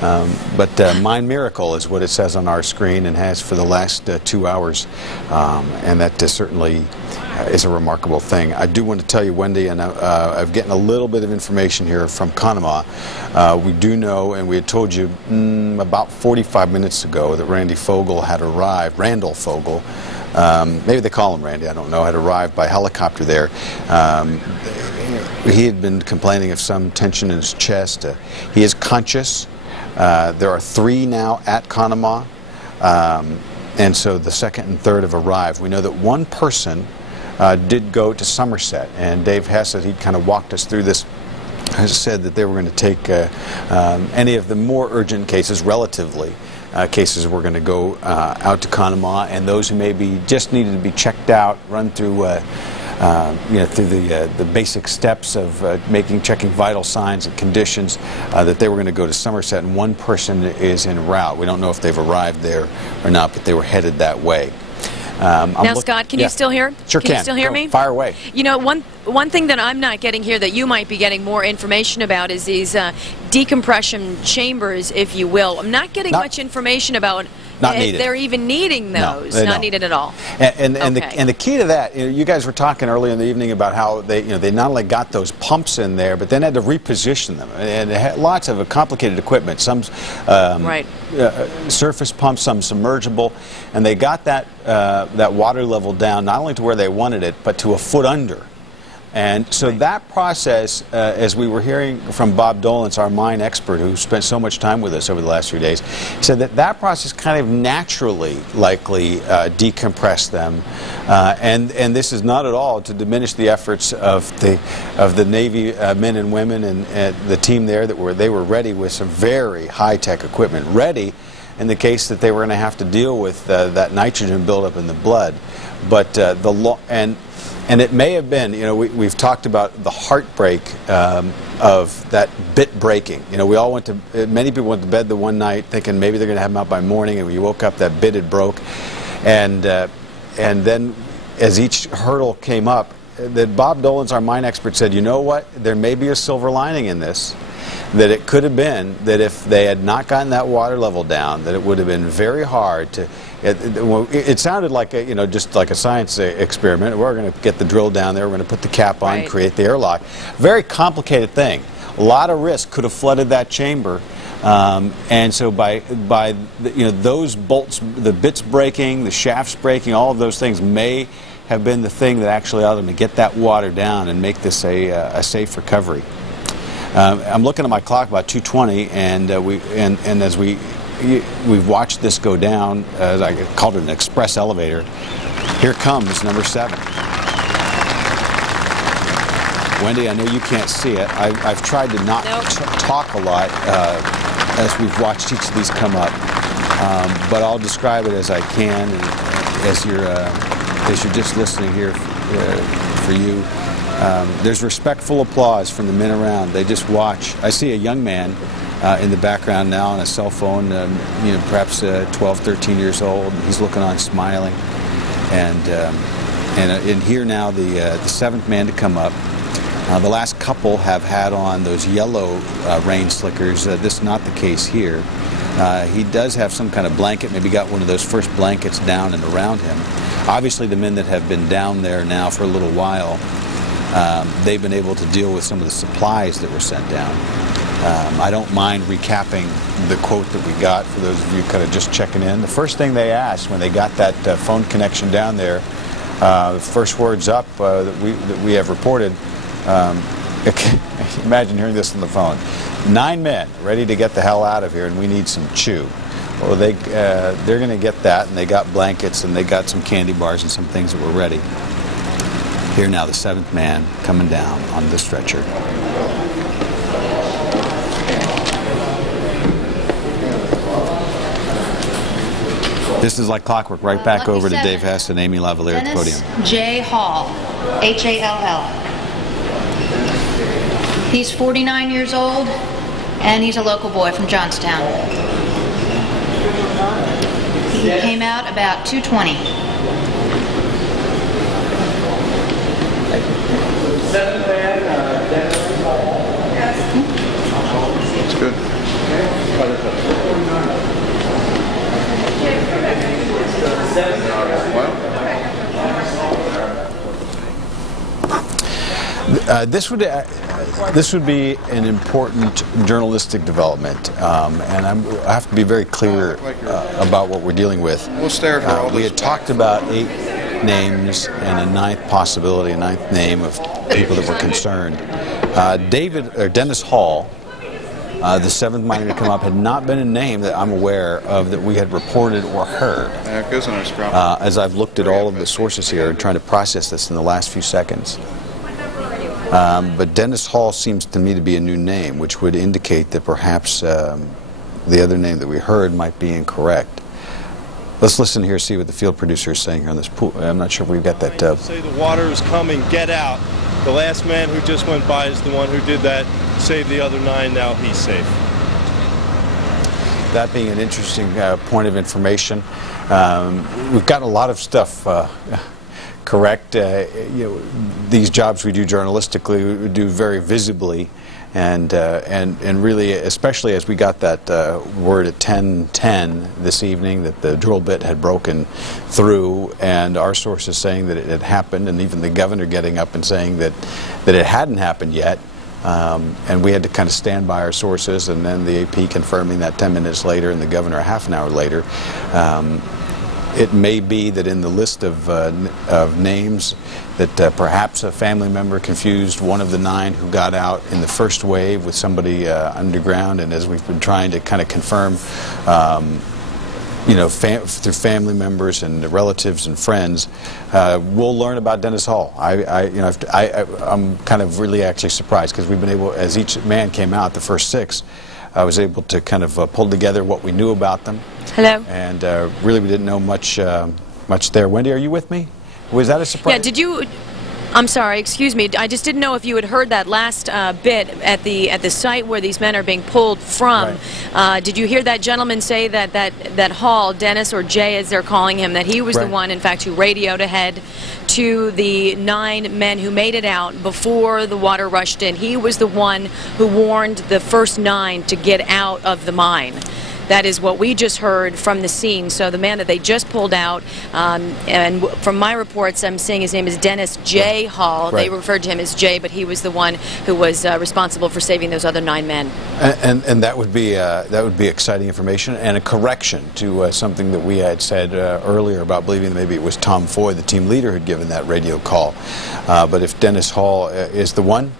but Mine Miracle is what it says on our screen and has for the last 2 hours, and that certainly is a remarkable thing. I do want to tell you, Wendy, and I'm getting a little bit of information here from Conemaugh. We do know, and we had told you about 45 minutes ago, that Randy Fogel had arrived, Randall Fogel, maybe they call him Randy, I don't know, had arrived by helicopter there. He had been complaining of some tension in his chest. He is conscious. There are 3 now at Conemaugh, and so the 2nd and 3rd have arrived. We know that 1 person did go to Somerset, and Dave Hess, he kind of walked us through this, has said that they were going to take any of the more urgent cases, relatively, cases were going to go out to Conemaugh, and those who maybe just needed to be checked out, run through through the basic steps of checking vital signs and conditions, that they were going to go to Somerset, and one person is en route. We don't know if they've arrived there or not, but they were headed that way. Now, Scott, can you still hear? Sure can. You still hear me? Fire away. You know, one thing that I'm not getting here that you might be getting more information about is these decompression chambers, if you will. I'm not getting much information about if they're even needing those. No, not needed at all. And the key to that, you guys were talking earlier in the evening about how they not only got those pumps in there, but then had to reposition them, and it had lots of complicated equipment. Some surface pumps, some submergible, and they got that water level down not only to where they wanted it, but to a foot under. And so that process, as we were hearing from Bob Dolence, our mine expert who spent so much time with us over the last few days, said that process kind of naturally likely decompressed them. And this is not at all to diminish the efforts of the Navy men and women and the team there they were ready with some very high-tech equipment, ready in the case that they were going to have to deal with that nitrogen buildup in the blood. But and it may have been, we've talked about the heartbreak of that bit breaking. We all many people went to bed the one night thinking maybe they're going to have them out by morning, and when you woke up, that bit had broke. And then as each hurdle came up, that Bob Dolence, our mine expert, said, you know what, there may be a silver lining in this. That it could have been that if they had not gotten that water level down, that it would have been very hard to. It sounded like just like a science experiment. We're going to get the drill down there. We're going to put the cap on, create the airlock. Very complicated thing. A lot of risk could have flooded that chamber, and so by those bolts, the bits breaking, the shafts breaking, all of those things may have been the thing that actually allowed them to get that water down and make this a safe recovery. I'm looking at my clock, about 2:20, and as we've watched this go down, as I called it an express elevator. Here comes number 7. Wendy, I know you can't see it. I've tried to not talk a lot as we've watched each of these come up, but I'll describe it as I can, and as you're just listening here for you. There's respectful applause from the men around. They just watch. I see a young man in the background now on a cell phone, perhaps 12, 13 years old. He's looking on, smiling. And here now, the 7th man to come up. The last couple have had on those yellow rain slickers. This is not the case here. He does have some kind of blanket, maybe got one of those first blankets down and around him. Obviously, the men that have been down there now for a little while, they've been able to deal with some of the supplies that were sent down. I don't mind recapping the quote that we got for those of you kind of just checking in. The first thing they asked when they got that phone connection down there, the first words up that we have reported, imagine hearing this on the phone, 9 men ready to get the hell out of here, and we need some chew. Well, they're going to get that, and they got blankets, and they got some candy bars and some things that were ready. Here now, the 7th man coming down on the stretcher. This is like clockwork, right back over to Dave Hess and Amy Lavalier at the podium. J. Hall, H-A-L-L. He's 49 years old, and he's a local boy from Johnstown. He came out about 2:20. That's good. This would be an important journalistic development, and I have to be very clear about what we're dealing with. We'll stare for all we had talked about 8 names and a 9th possibility, a 9th name of people that were concerned. Dennis Hall, the 7th miner to come up, had not been a name that I'm aware of that we had reported or heard. It goes in our scrum. As I've looked at all of the sources here and trying to process this in the last few seconds. But Dennis Hall seems to me to be a new name, which would indicate that perhaps the other name that we heard might be incorrect. Let's listen here, see what the field producer is saying here on this pool. I'm not sure if we've got that. Say the water is coming, get out. The last man who just went by is the one who did that, saved the other 9, now he's safe. That being an interesting point of information. We've gotten a lot of stuff correct. These jobs we do journalistically, we do very visibly. And really, especially as we got that word at 10:10 this evening that the drill bit had broken through, and our sources saying that it had happened, and even the governor getting up and saying that it hadn't happened yet, and we had to kind of stand by our sources, and then the AP confirming that 10 minutes later, and the governor a half an hour later. It may be that in the list of names that perhaps a family member confused one of the 9 who got out in the first wave with somebody underground, and as we've been trying to kind of confirm, through family members and relatives and friends, we'll learn about Dennis Hall. I'm kind of really actually surprised because we've been able, as each man came out, the first 6, I was able to kind of pull together what we knew about them. Hello. And really, we didn't know much there. Wendy, are you with me? Was that a surprise? Yeah. Did you? I'm sorry. Excuse me. I just didn't know if you had heard that last bit at the site where these men are being pulled from. Right. Did you hear that gentleman say that Hall, Dennis or Jay as they're calling him, that he was the one, in fact, who radioed ahead to the 9 men who made it out before the water rushed in? He was the one who warned the first 9 to get out of the mine. That is what we just heard from the scene. So the man that they just pulled out, and from my reports, I'm seeing his name is Dennis J. Hall. Right. They referred to him as Jay, but he was the one who was responsible for saving those other 9 men. And that would be exciting information and a correction to something that we had said earlier about believing that maybe it was Tom Foy, the team leader, who'd given that radio call. But if Dennis Hall is the one,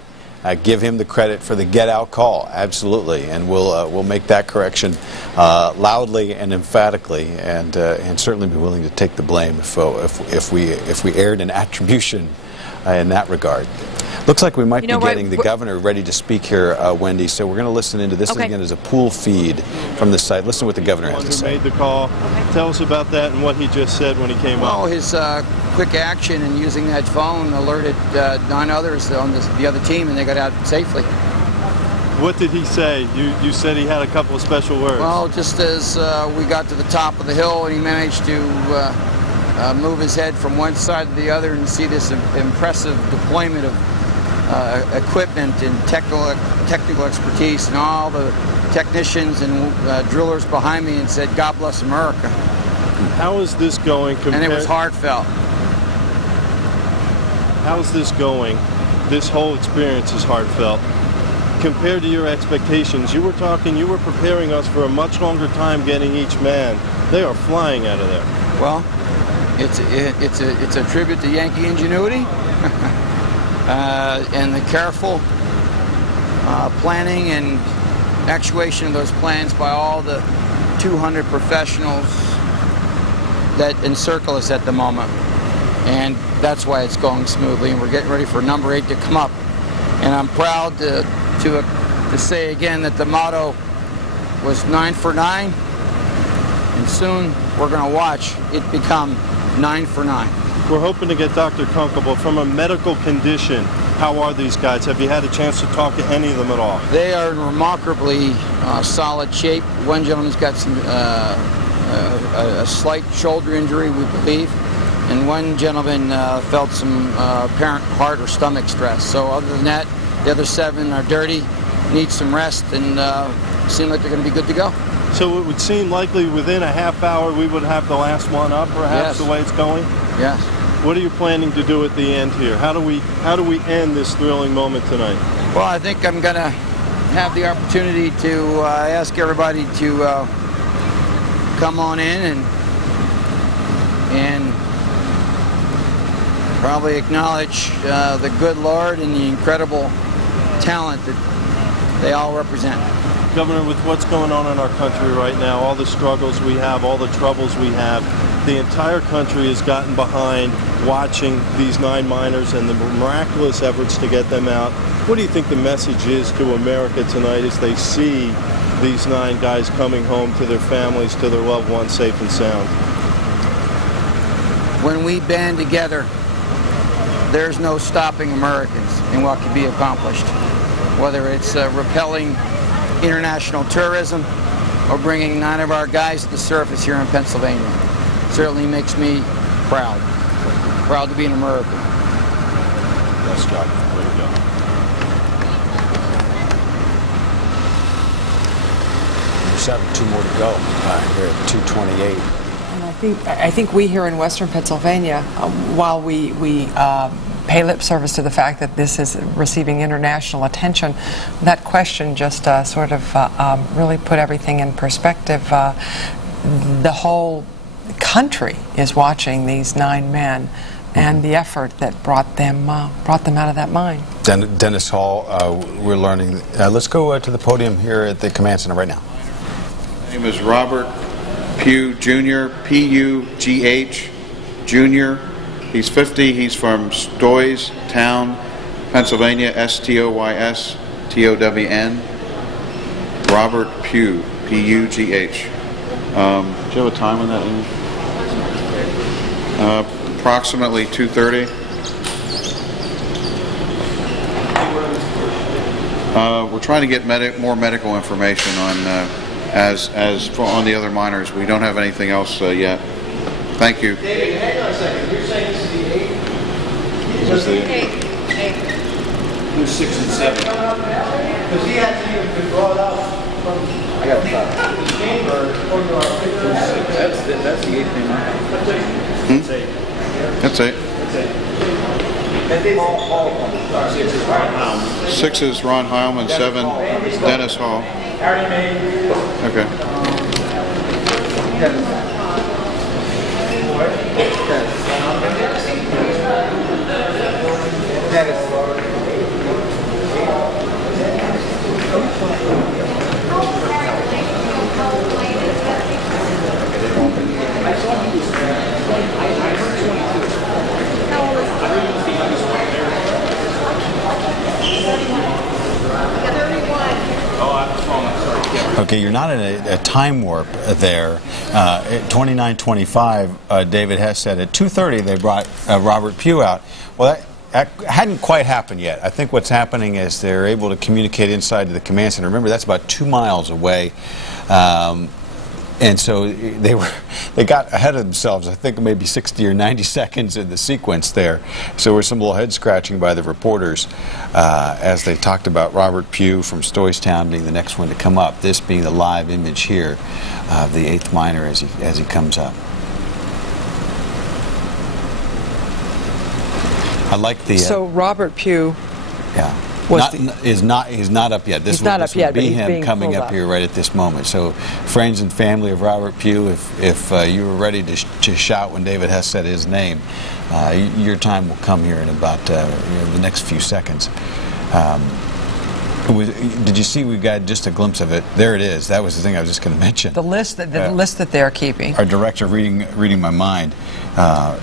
give him the credit for the get-out call, absolutely, and we'll make that correction loudly and emphatically, and certainly be willing to take the blame if we aired an attribution in that regard. Looks like we might be getting the governor ready to speak here, Wendy, so we're going to listen into this again as a pool feed from the site. Listen to what the governor has to say. Made the call. Tell us about that and what he just said when he came up. Well, his quick action and using that phone alerted 9 others on the other team, and they got out safely. What did he say? You said he had a couple of special words. Well, just as we got to the top of the hill, and he managed to move his head from one side to the other and see this impressive deployment of equipment and technical expertise, and all the technicians and drillers behind me, and said, "God bless America." How is this going? And it was heartfelt. How is this going? This whole experience is heartfelt. Compared to your expectations, you were preparing us for a much longer time getting each man. They are flying out of there. Well, it's a tribute to Yankee ingenuity. And the careful planning and actuation of those plans by all the 200 professionals that encircle us at the moment. And that's why it's going smoothly, and we're getting ready for number 8 to come up. And I'm proud to say again that the motto was 9 for 9, and soon we're going to watch it become 9 for 9. We're hoping to get Dr. Kunkel, but from a medical condition, how are these guys? Have you had a chance to talk to any of them at all? They are in remarkably solid shape. One gentleman's got some a slight shoulder injury, we believe, and one gentleman felt some apparent heart or stomach stress. So other than that, the other 7 are dirty, need some rest, and seem like they're going to be good to go. So it would seem likely within a half hour we would have the last one up, perhaps, the way it's going? Yes. What are you planning to do at the end here? How do we end this thrilling moment tonight? Well, I think I'm going to have the opportunity to ask everybody to come on in and probably acknowledge the good Lord and the incredible talent that they all represent. Governor, with what's going on in our country right now, all the struggles we have, all the troubles we have, the entire country has gotten behind watching these 9 miners and the miraculous efforts to get them out. What do you think the message is to America tonight as they see these 9 guys coming home to their families, to their loved ones, safe and sound? when we band together, there's no stopping Americans in what can be accomplished. Whether it's repelling international tourism or bringing 9 of our guys to the surface here in Pennsylvania. It certainly makes me proud. Proud to be an American. Yes, Scott. Way to go. There's 2 more to go. We're at 2:28. And I think we here in Western Pennsylvania, while we pay lip service to the fact that this is receiving international attention, that question just sort of really put everything in perspective. The whole country is watching these 9 men and the effort that brought them out of that mine. Dennis Hall, we're learning. Let's go to the podium here at the command center right now. His name is Robert Pugh Jr., P-U-G-H, Jr. He's 50. He's from Stoys Town, Pennsylvania, S-T-O-Y-S-T-O-W-N. Robert Pugh, P-U-G-H. Do you have a time on that? Approximately 2:30. We're trying to get more medical information on on the other miners. We don't have anything else yet. Thank you. David, hang on a second. You're saying this is the 8? This is the 8. Who's 6 and 7? Because he hasn't even been brought up from the chamber. That's the 8th name I have. That's 8. 6 is Ron Heilman, 7 Dennis Hall. Okay. Okay, you're not in a time warp there. At 29:25, David Hess said at 2:30 they brought Robert Pugh out. Well, that hadn't quite happened yet. I think what's happening is they're able to communicate inside to the command center. Remember, that's about 2 miles away. And so they got ahead of themselves, I think maybe 60 or 90 seconds in the sequence there. So there was some little head scratching by the reporters as they talked about Robert Pugh from Stoys Town being the next one to come up, this being the live image here of the 8th miner as he comes up. I like the... So Robert Pugh... Yeah. He's not up yet. This would be him coming up here right at this moment. So, friends and family of Robert Pugh, if you were ready to shout when David Hess said his name, your time will come here in about the next few seconds. Did you see we got just a glimpse of it? There it is. That was the thing I was just going to mention. The list that they're keeping. Our director reading my mind.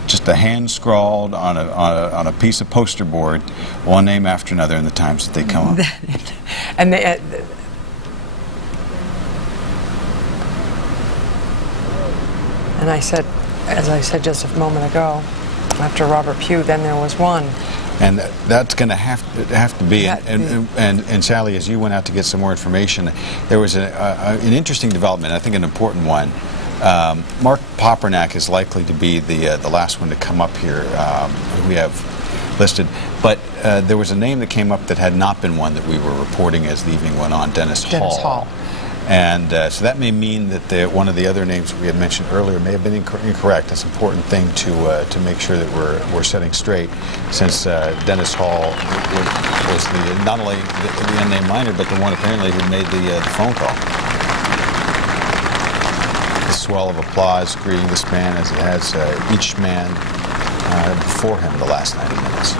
Just a hand scrawled on a piece of poster board, one name after another, in the times that they come up. And I said, as I said just a moment ago, after Robert Pugh, then there was one. And that's going to have to be. And Sally, as you went out to get some more information, there was an interesting development, I think an important one. Mark Papernak is likely to be the last one to come up here. We have listed, but there was a name that came up that had not been one that we were reporting as the evening went on, Dennis Hall. And so that may mean that one of the other names we had mentioned earlier may have been incorrect. It's an important thing to make sure that we're setting straight, since Dennis Hall was not only the unnamed miner, but the one apparently who made the phone call. The swell of applause greeting this man as he has each man before him the last 90 minutes.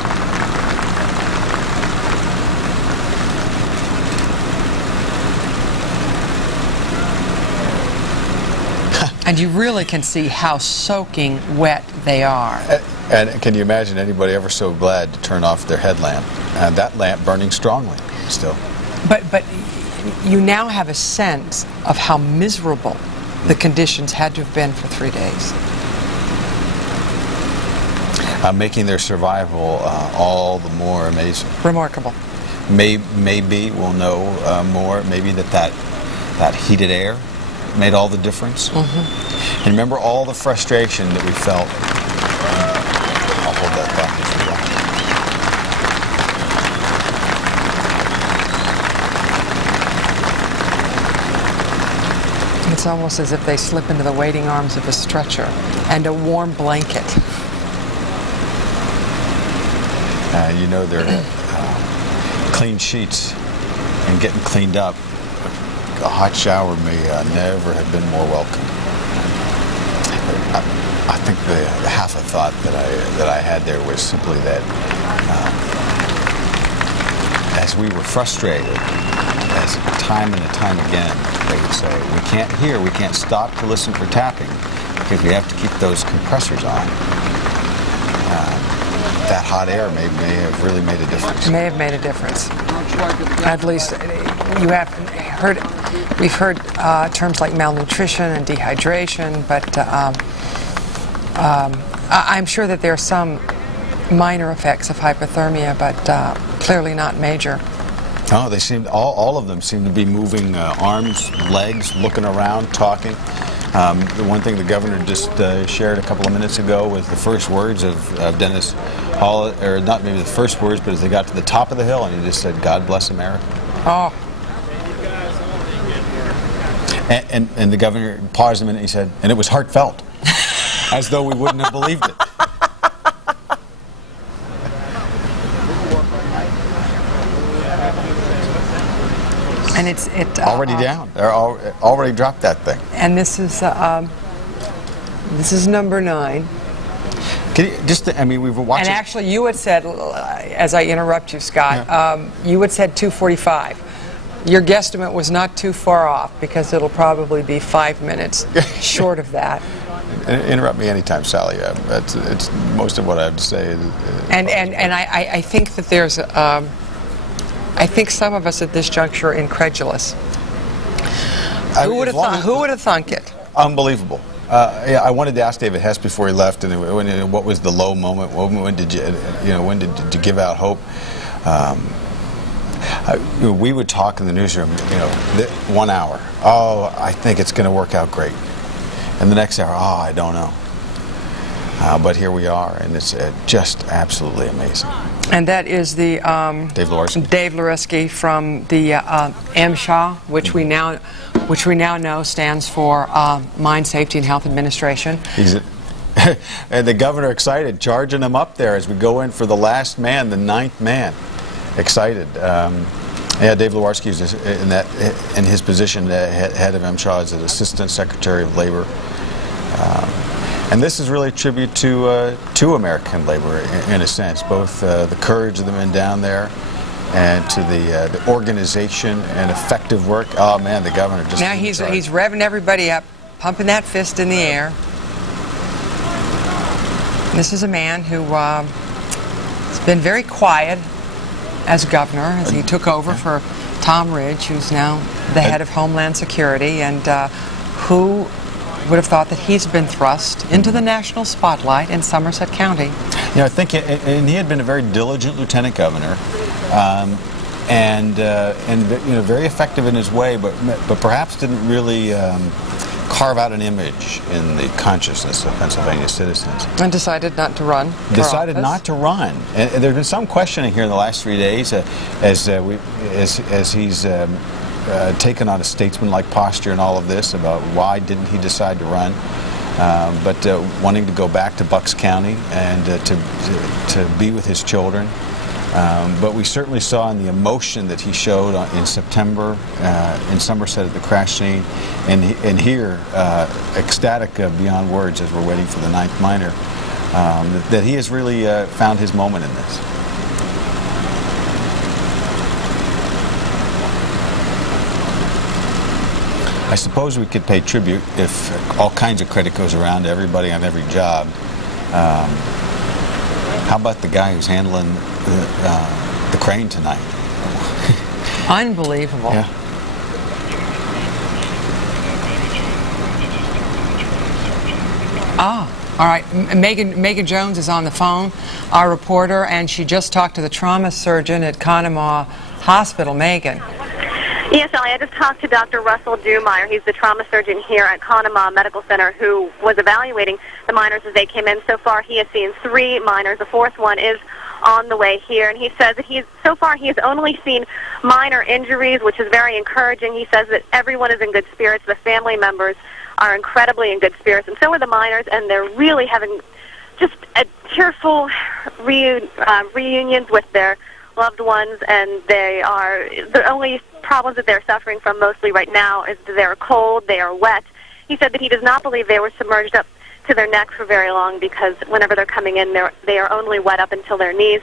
And you really can see how soaking wet they are. And can you imagine anybody ever so glad to turn off their headlamp? And that lamp burning strongly still. But you now have a sense of how miserable the conditions had to have been for 3 days. making their survival all the more amazing. Remarkable. Maybe we'll know more. Maybe that heated air made all the difference. And remember all the frustration that we felt. I'll hold that thought as well. It's almost as if they slip into the waiting arms of a stretcher and a warm blanket. You know, they're clean sheets and getting cleaned up. A hot shower may never have been more welcome. I think the half a thought that I had there was simply that as we were frustrated, as time and time again, they would say, we can't stop to listen for tapping because we have to keep those compressors on. That hot air may have really made a difference. It may have made a difference. At least you have heard, we've heard terms like malnutrition and dehydration, but I'm sure that there are some minor effects of hypothermia, but clearly not major. Oh, they seemed, all of them seem to be moving arms, legs, looking around, talking. The one thing the governor just shared a couple of minutes ago was the first words of Dennis Hall, or not maybe the first words, but as they got to the top of the hill, and he just said, "God bless America." Oh. And the governor paused a minute and he said, and it was heartfelt, as though we wouldn't have believed it. And it's already down. They're already dropped that thing. And this is number 9. Can you just? I mean, we were watching. And actually, you had said, as I interrupt you, Scott, you had said 2:45. Your guesstimate was not too far off because it'll probably be 5 minutes short of that. Interrupt me anytime, Sally. It's most of what I have to say. And I think that there's. I think some of us at this juncture are incredulous. Who would have thunk it? Unbelievable. Yeah, I wanted to ask David Hess before he left, and what was the low moment? When did you give out hope? We would talk in the newsroom. 1 hour. Oh, I think it's going to work out great. And the next hour, oh, I don't know. But here we are, and it's just absolutely amazing. And that is the Dave Loreski from the MSHA, which we now know stands for Mine Safety and Health Administration. And the governor excited, charging him up there as we go in for the last man, the 9th man. Excited. Yeah, Dave Lewarski is in his position, head of MSHA, as an Assistant Secretary of Labor. And this is really a tribute to American labor, in a sense, both the courage of the men down there and to the organization and effective work. Oh man, the governor just now he's revving everybody up, pumping that fist in the air. This is a man who has been very quiet as governor as he took over for Tom Ridge, who's now the head of Homeland Security, and who would have thought that he's been thrust into the national spotlight in Somerset County. I think, and he had been a very diligent lieutenant governor, and very effective in his way, but perhaps didn't really carve out an image in the consciousness of Pennsylvania citizens. And decided not to run. Decided not to run, and there's been some questioning here in the last 3 days as he's taken on a statesman-like posture in all of this about why didn't he decide to run, but wanting to go back to Bucks County and to be with his children. But we certainly saw in the emotion that he showed in September in Somerset at the crash scene, and here ecstatic beyond words as we're waiting for the 9th miner, that he has really found his moment in this. I suppose we could pay tribute if all kinds of credit goes around to everybody on every job. How about the guy who's handling the crane tonight? Unbelievable. Yeah. All right, Megan Jones is on the phone, our reporter, and she just talked to the trauma surgeon at Conemaugh Hospital. Megan. Yes, Ellie, I just talked to Dr. Russell Dumeyer. He's the trauma surgeon here at Conemaugh Medical Center who was evaluating the miners as they came in. So far, he has seen 3 miners. The 4th one is on the way here, and he says that so far he has only seen minor injuries, which is very encouraging. He says that everyone is in good spirits. The family members are incredibly in good spirits, and so are the miners, and they're really having just a tearful reunions with their loved ones, and the only problems that they're suffering from mostly right now is that they're cold, they are wet. He said that he does not believe they were submerged up to their neck for very long, because whenever they're coming in, they are only wet up until their knees.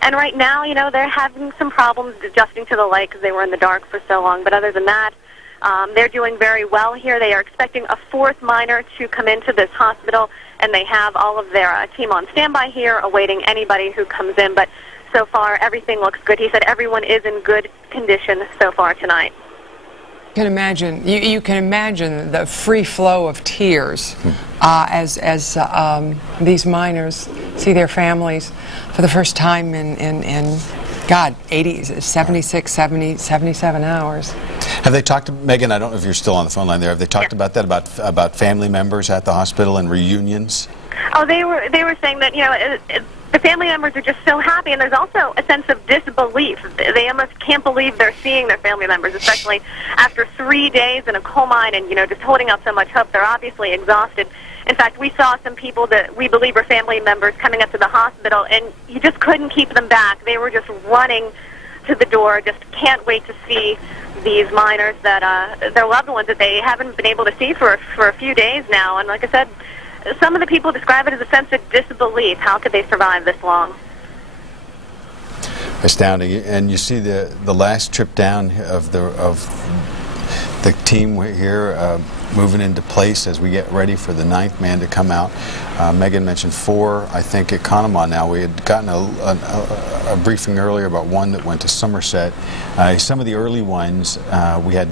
And right now, you know, they're having some problems adjusting to the light because they were in the dark for so long. But other than that, they're doing very well here. They are expecting a 4th miner to come into this hospital, and they have all of their team on standby here awaiting anybody who comes in. But so far, everything looks good. He said everyone is in good condition so far tonight. You can imagine. You can imagine the free flow of tears as these miners see their families for the first time in God, 76, 70, 77 hours. Have they talked to Megan? I don't know if you're still on the phone line there. Have they talked about that, about family members at the hospital and reunions? Oh, they were saying that, you know, the family members are just so happy, and there's also a sense of disbelief. They almost can't believe they're seeing their family members, especially after 3 days in a coal mine and, you know, just holding out so much hope. They're obviously exhausted. In fact, we saw some people that we believe are family members coming up to the hospital, and you just couldn't keep them back. They were just running to the door, just can't wait to see these miners, that their loved ones that they haven't been able to see for a few days now. And like I said, some of the people describe it as a sense of disbelief. How could they survive this long? Astounding. And you see the last trip down of the team here moving into place as we get ready for the 9th man to come out. Megan mentioned 4, I think, at Conemaugh now. We had gotten a briefing earlier about one that went to Somerset. Some of the early ones we had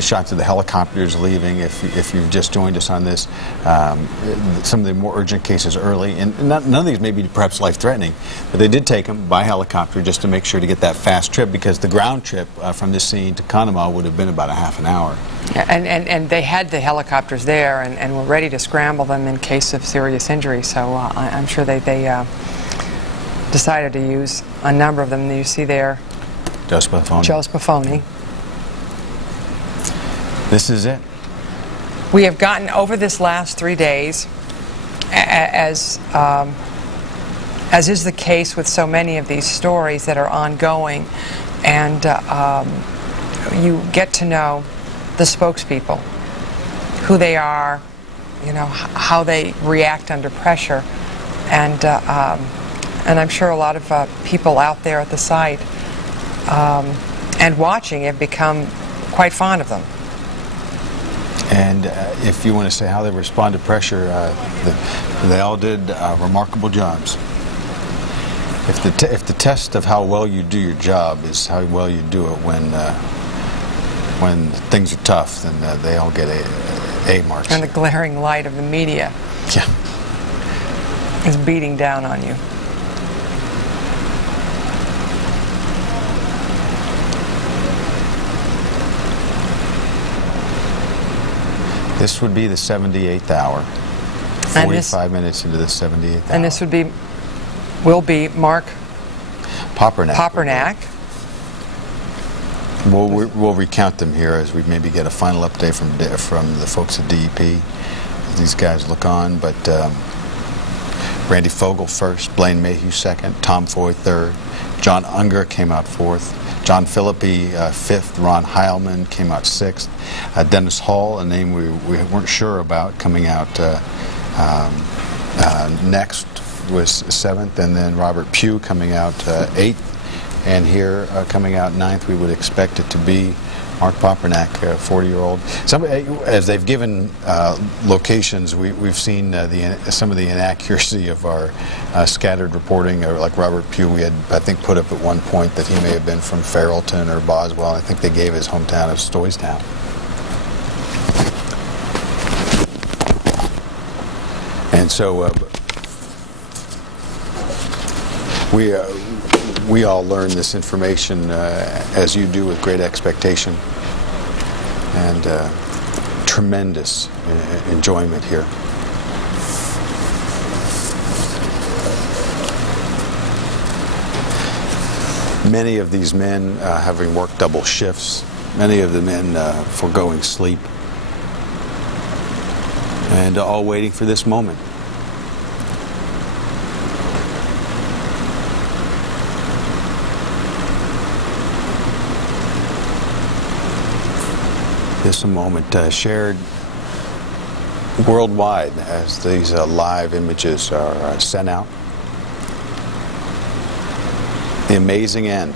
shots of the helicopters leaving. If you've just joined us on this, some of the more urgent cases early, and none of these may be perhaps life-threatening, but they did take them by helicopter just to make sure to get that fast trip, because the ground trip from this scene to Conemaugh would have been about a half an hour. Yeah, and they had the helicopters there and were ready to scramble them in case of serious injury, so I'm sure they decided to use a number of them. You see there, Joe Spafoni. This is it. We have gotten over this last 3 days, as is the case with so many of these stories that are ongoing, and you get to know the spokespeople, who they are, you know, how they react under pressure, and I'm sure a lot of people out there at the site and watching have become quite fond of them. And if you want to say how they respond to pressure, they all did remarkable jobs. If the test of how well you do your job is how well you do it when things are tough, then they all get A marks. And the glaring light of the media is beating down on you. This would be the 78th hour, 45 minutes into the 78th hour. And this will be Mark Papernak. We'll recount them here as we maybe get a final update from the folks at DEP. These guys look on, but Randy Fogel first, Blaine Mayhew second, Tom Foy third, John Unger came out fourth, John Philippi fifth, Ron Heilman came out sixth, Dennis Hall, a name we weren't sure about, coming out next was seventh, and then Robert Pugh coming out eighth, and here coming out ninth we would expect it to be Mark Papernak, 40-year-old. As they've given locations, we've seen some of the inaccuracy of our scattered reporting. Like Robert Pugh, we had, I think, put up at one point that he may have been from Farrellton or Boswell. I think they gave his hometown of Stoystown. And so we all learn this information as you do, with great expectation and tremendous enjoyment here. Many of these men having worked double shifts, many of the men foregoing sleep, and all waiting for this moment. This moment shared worldwide as these live images are sent out. The amazing end.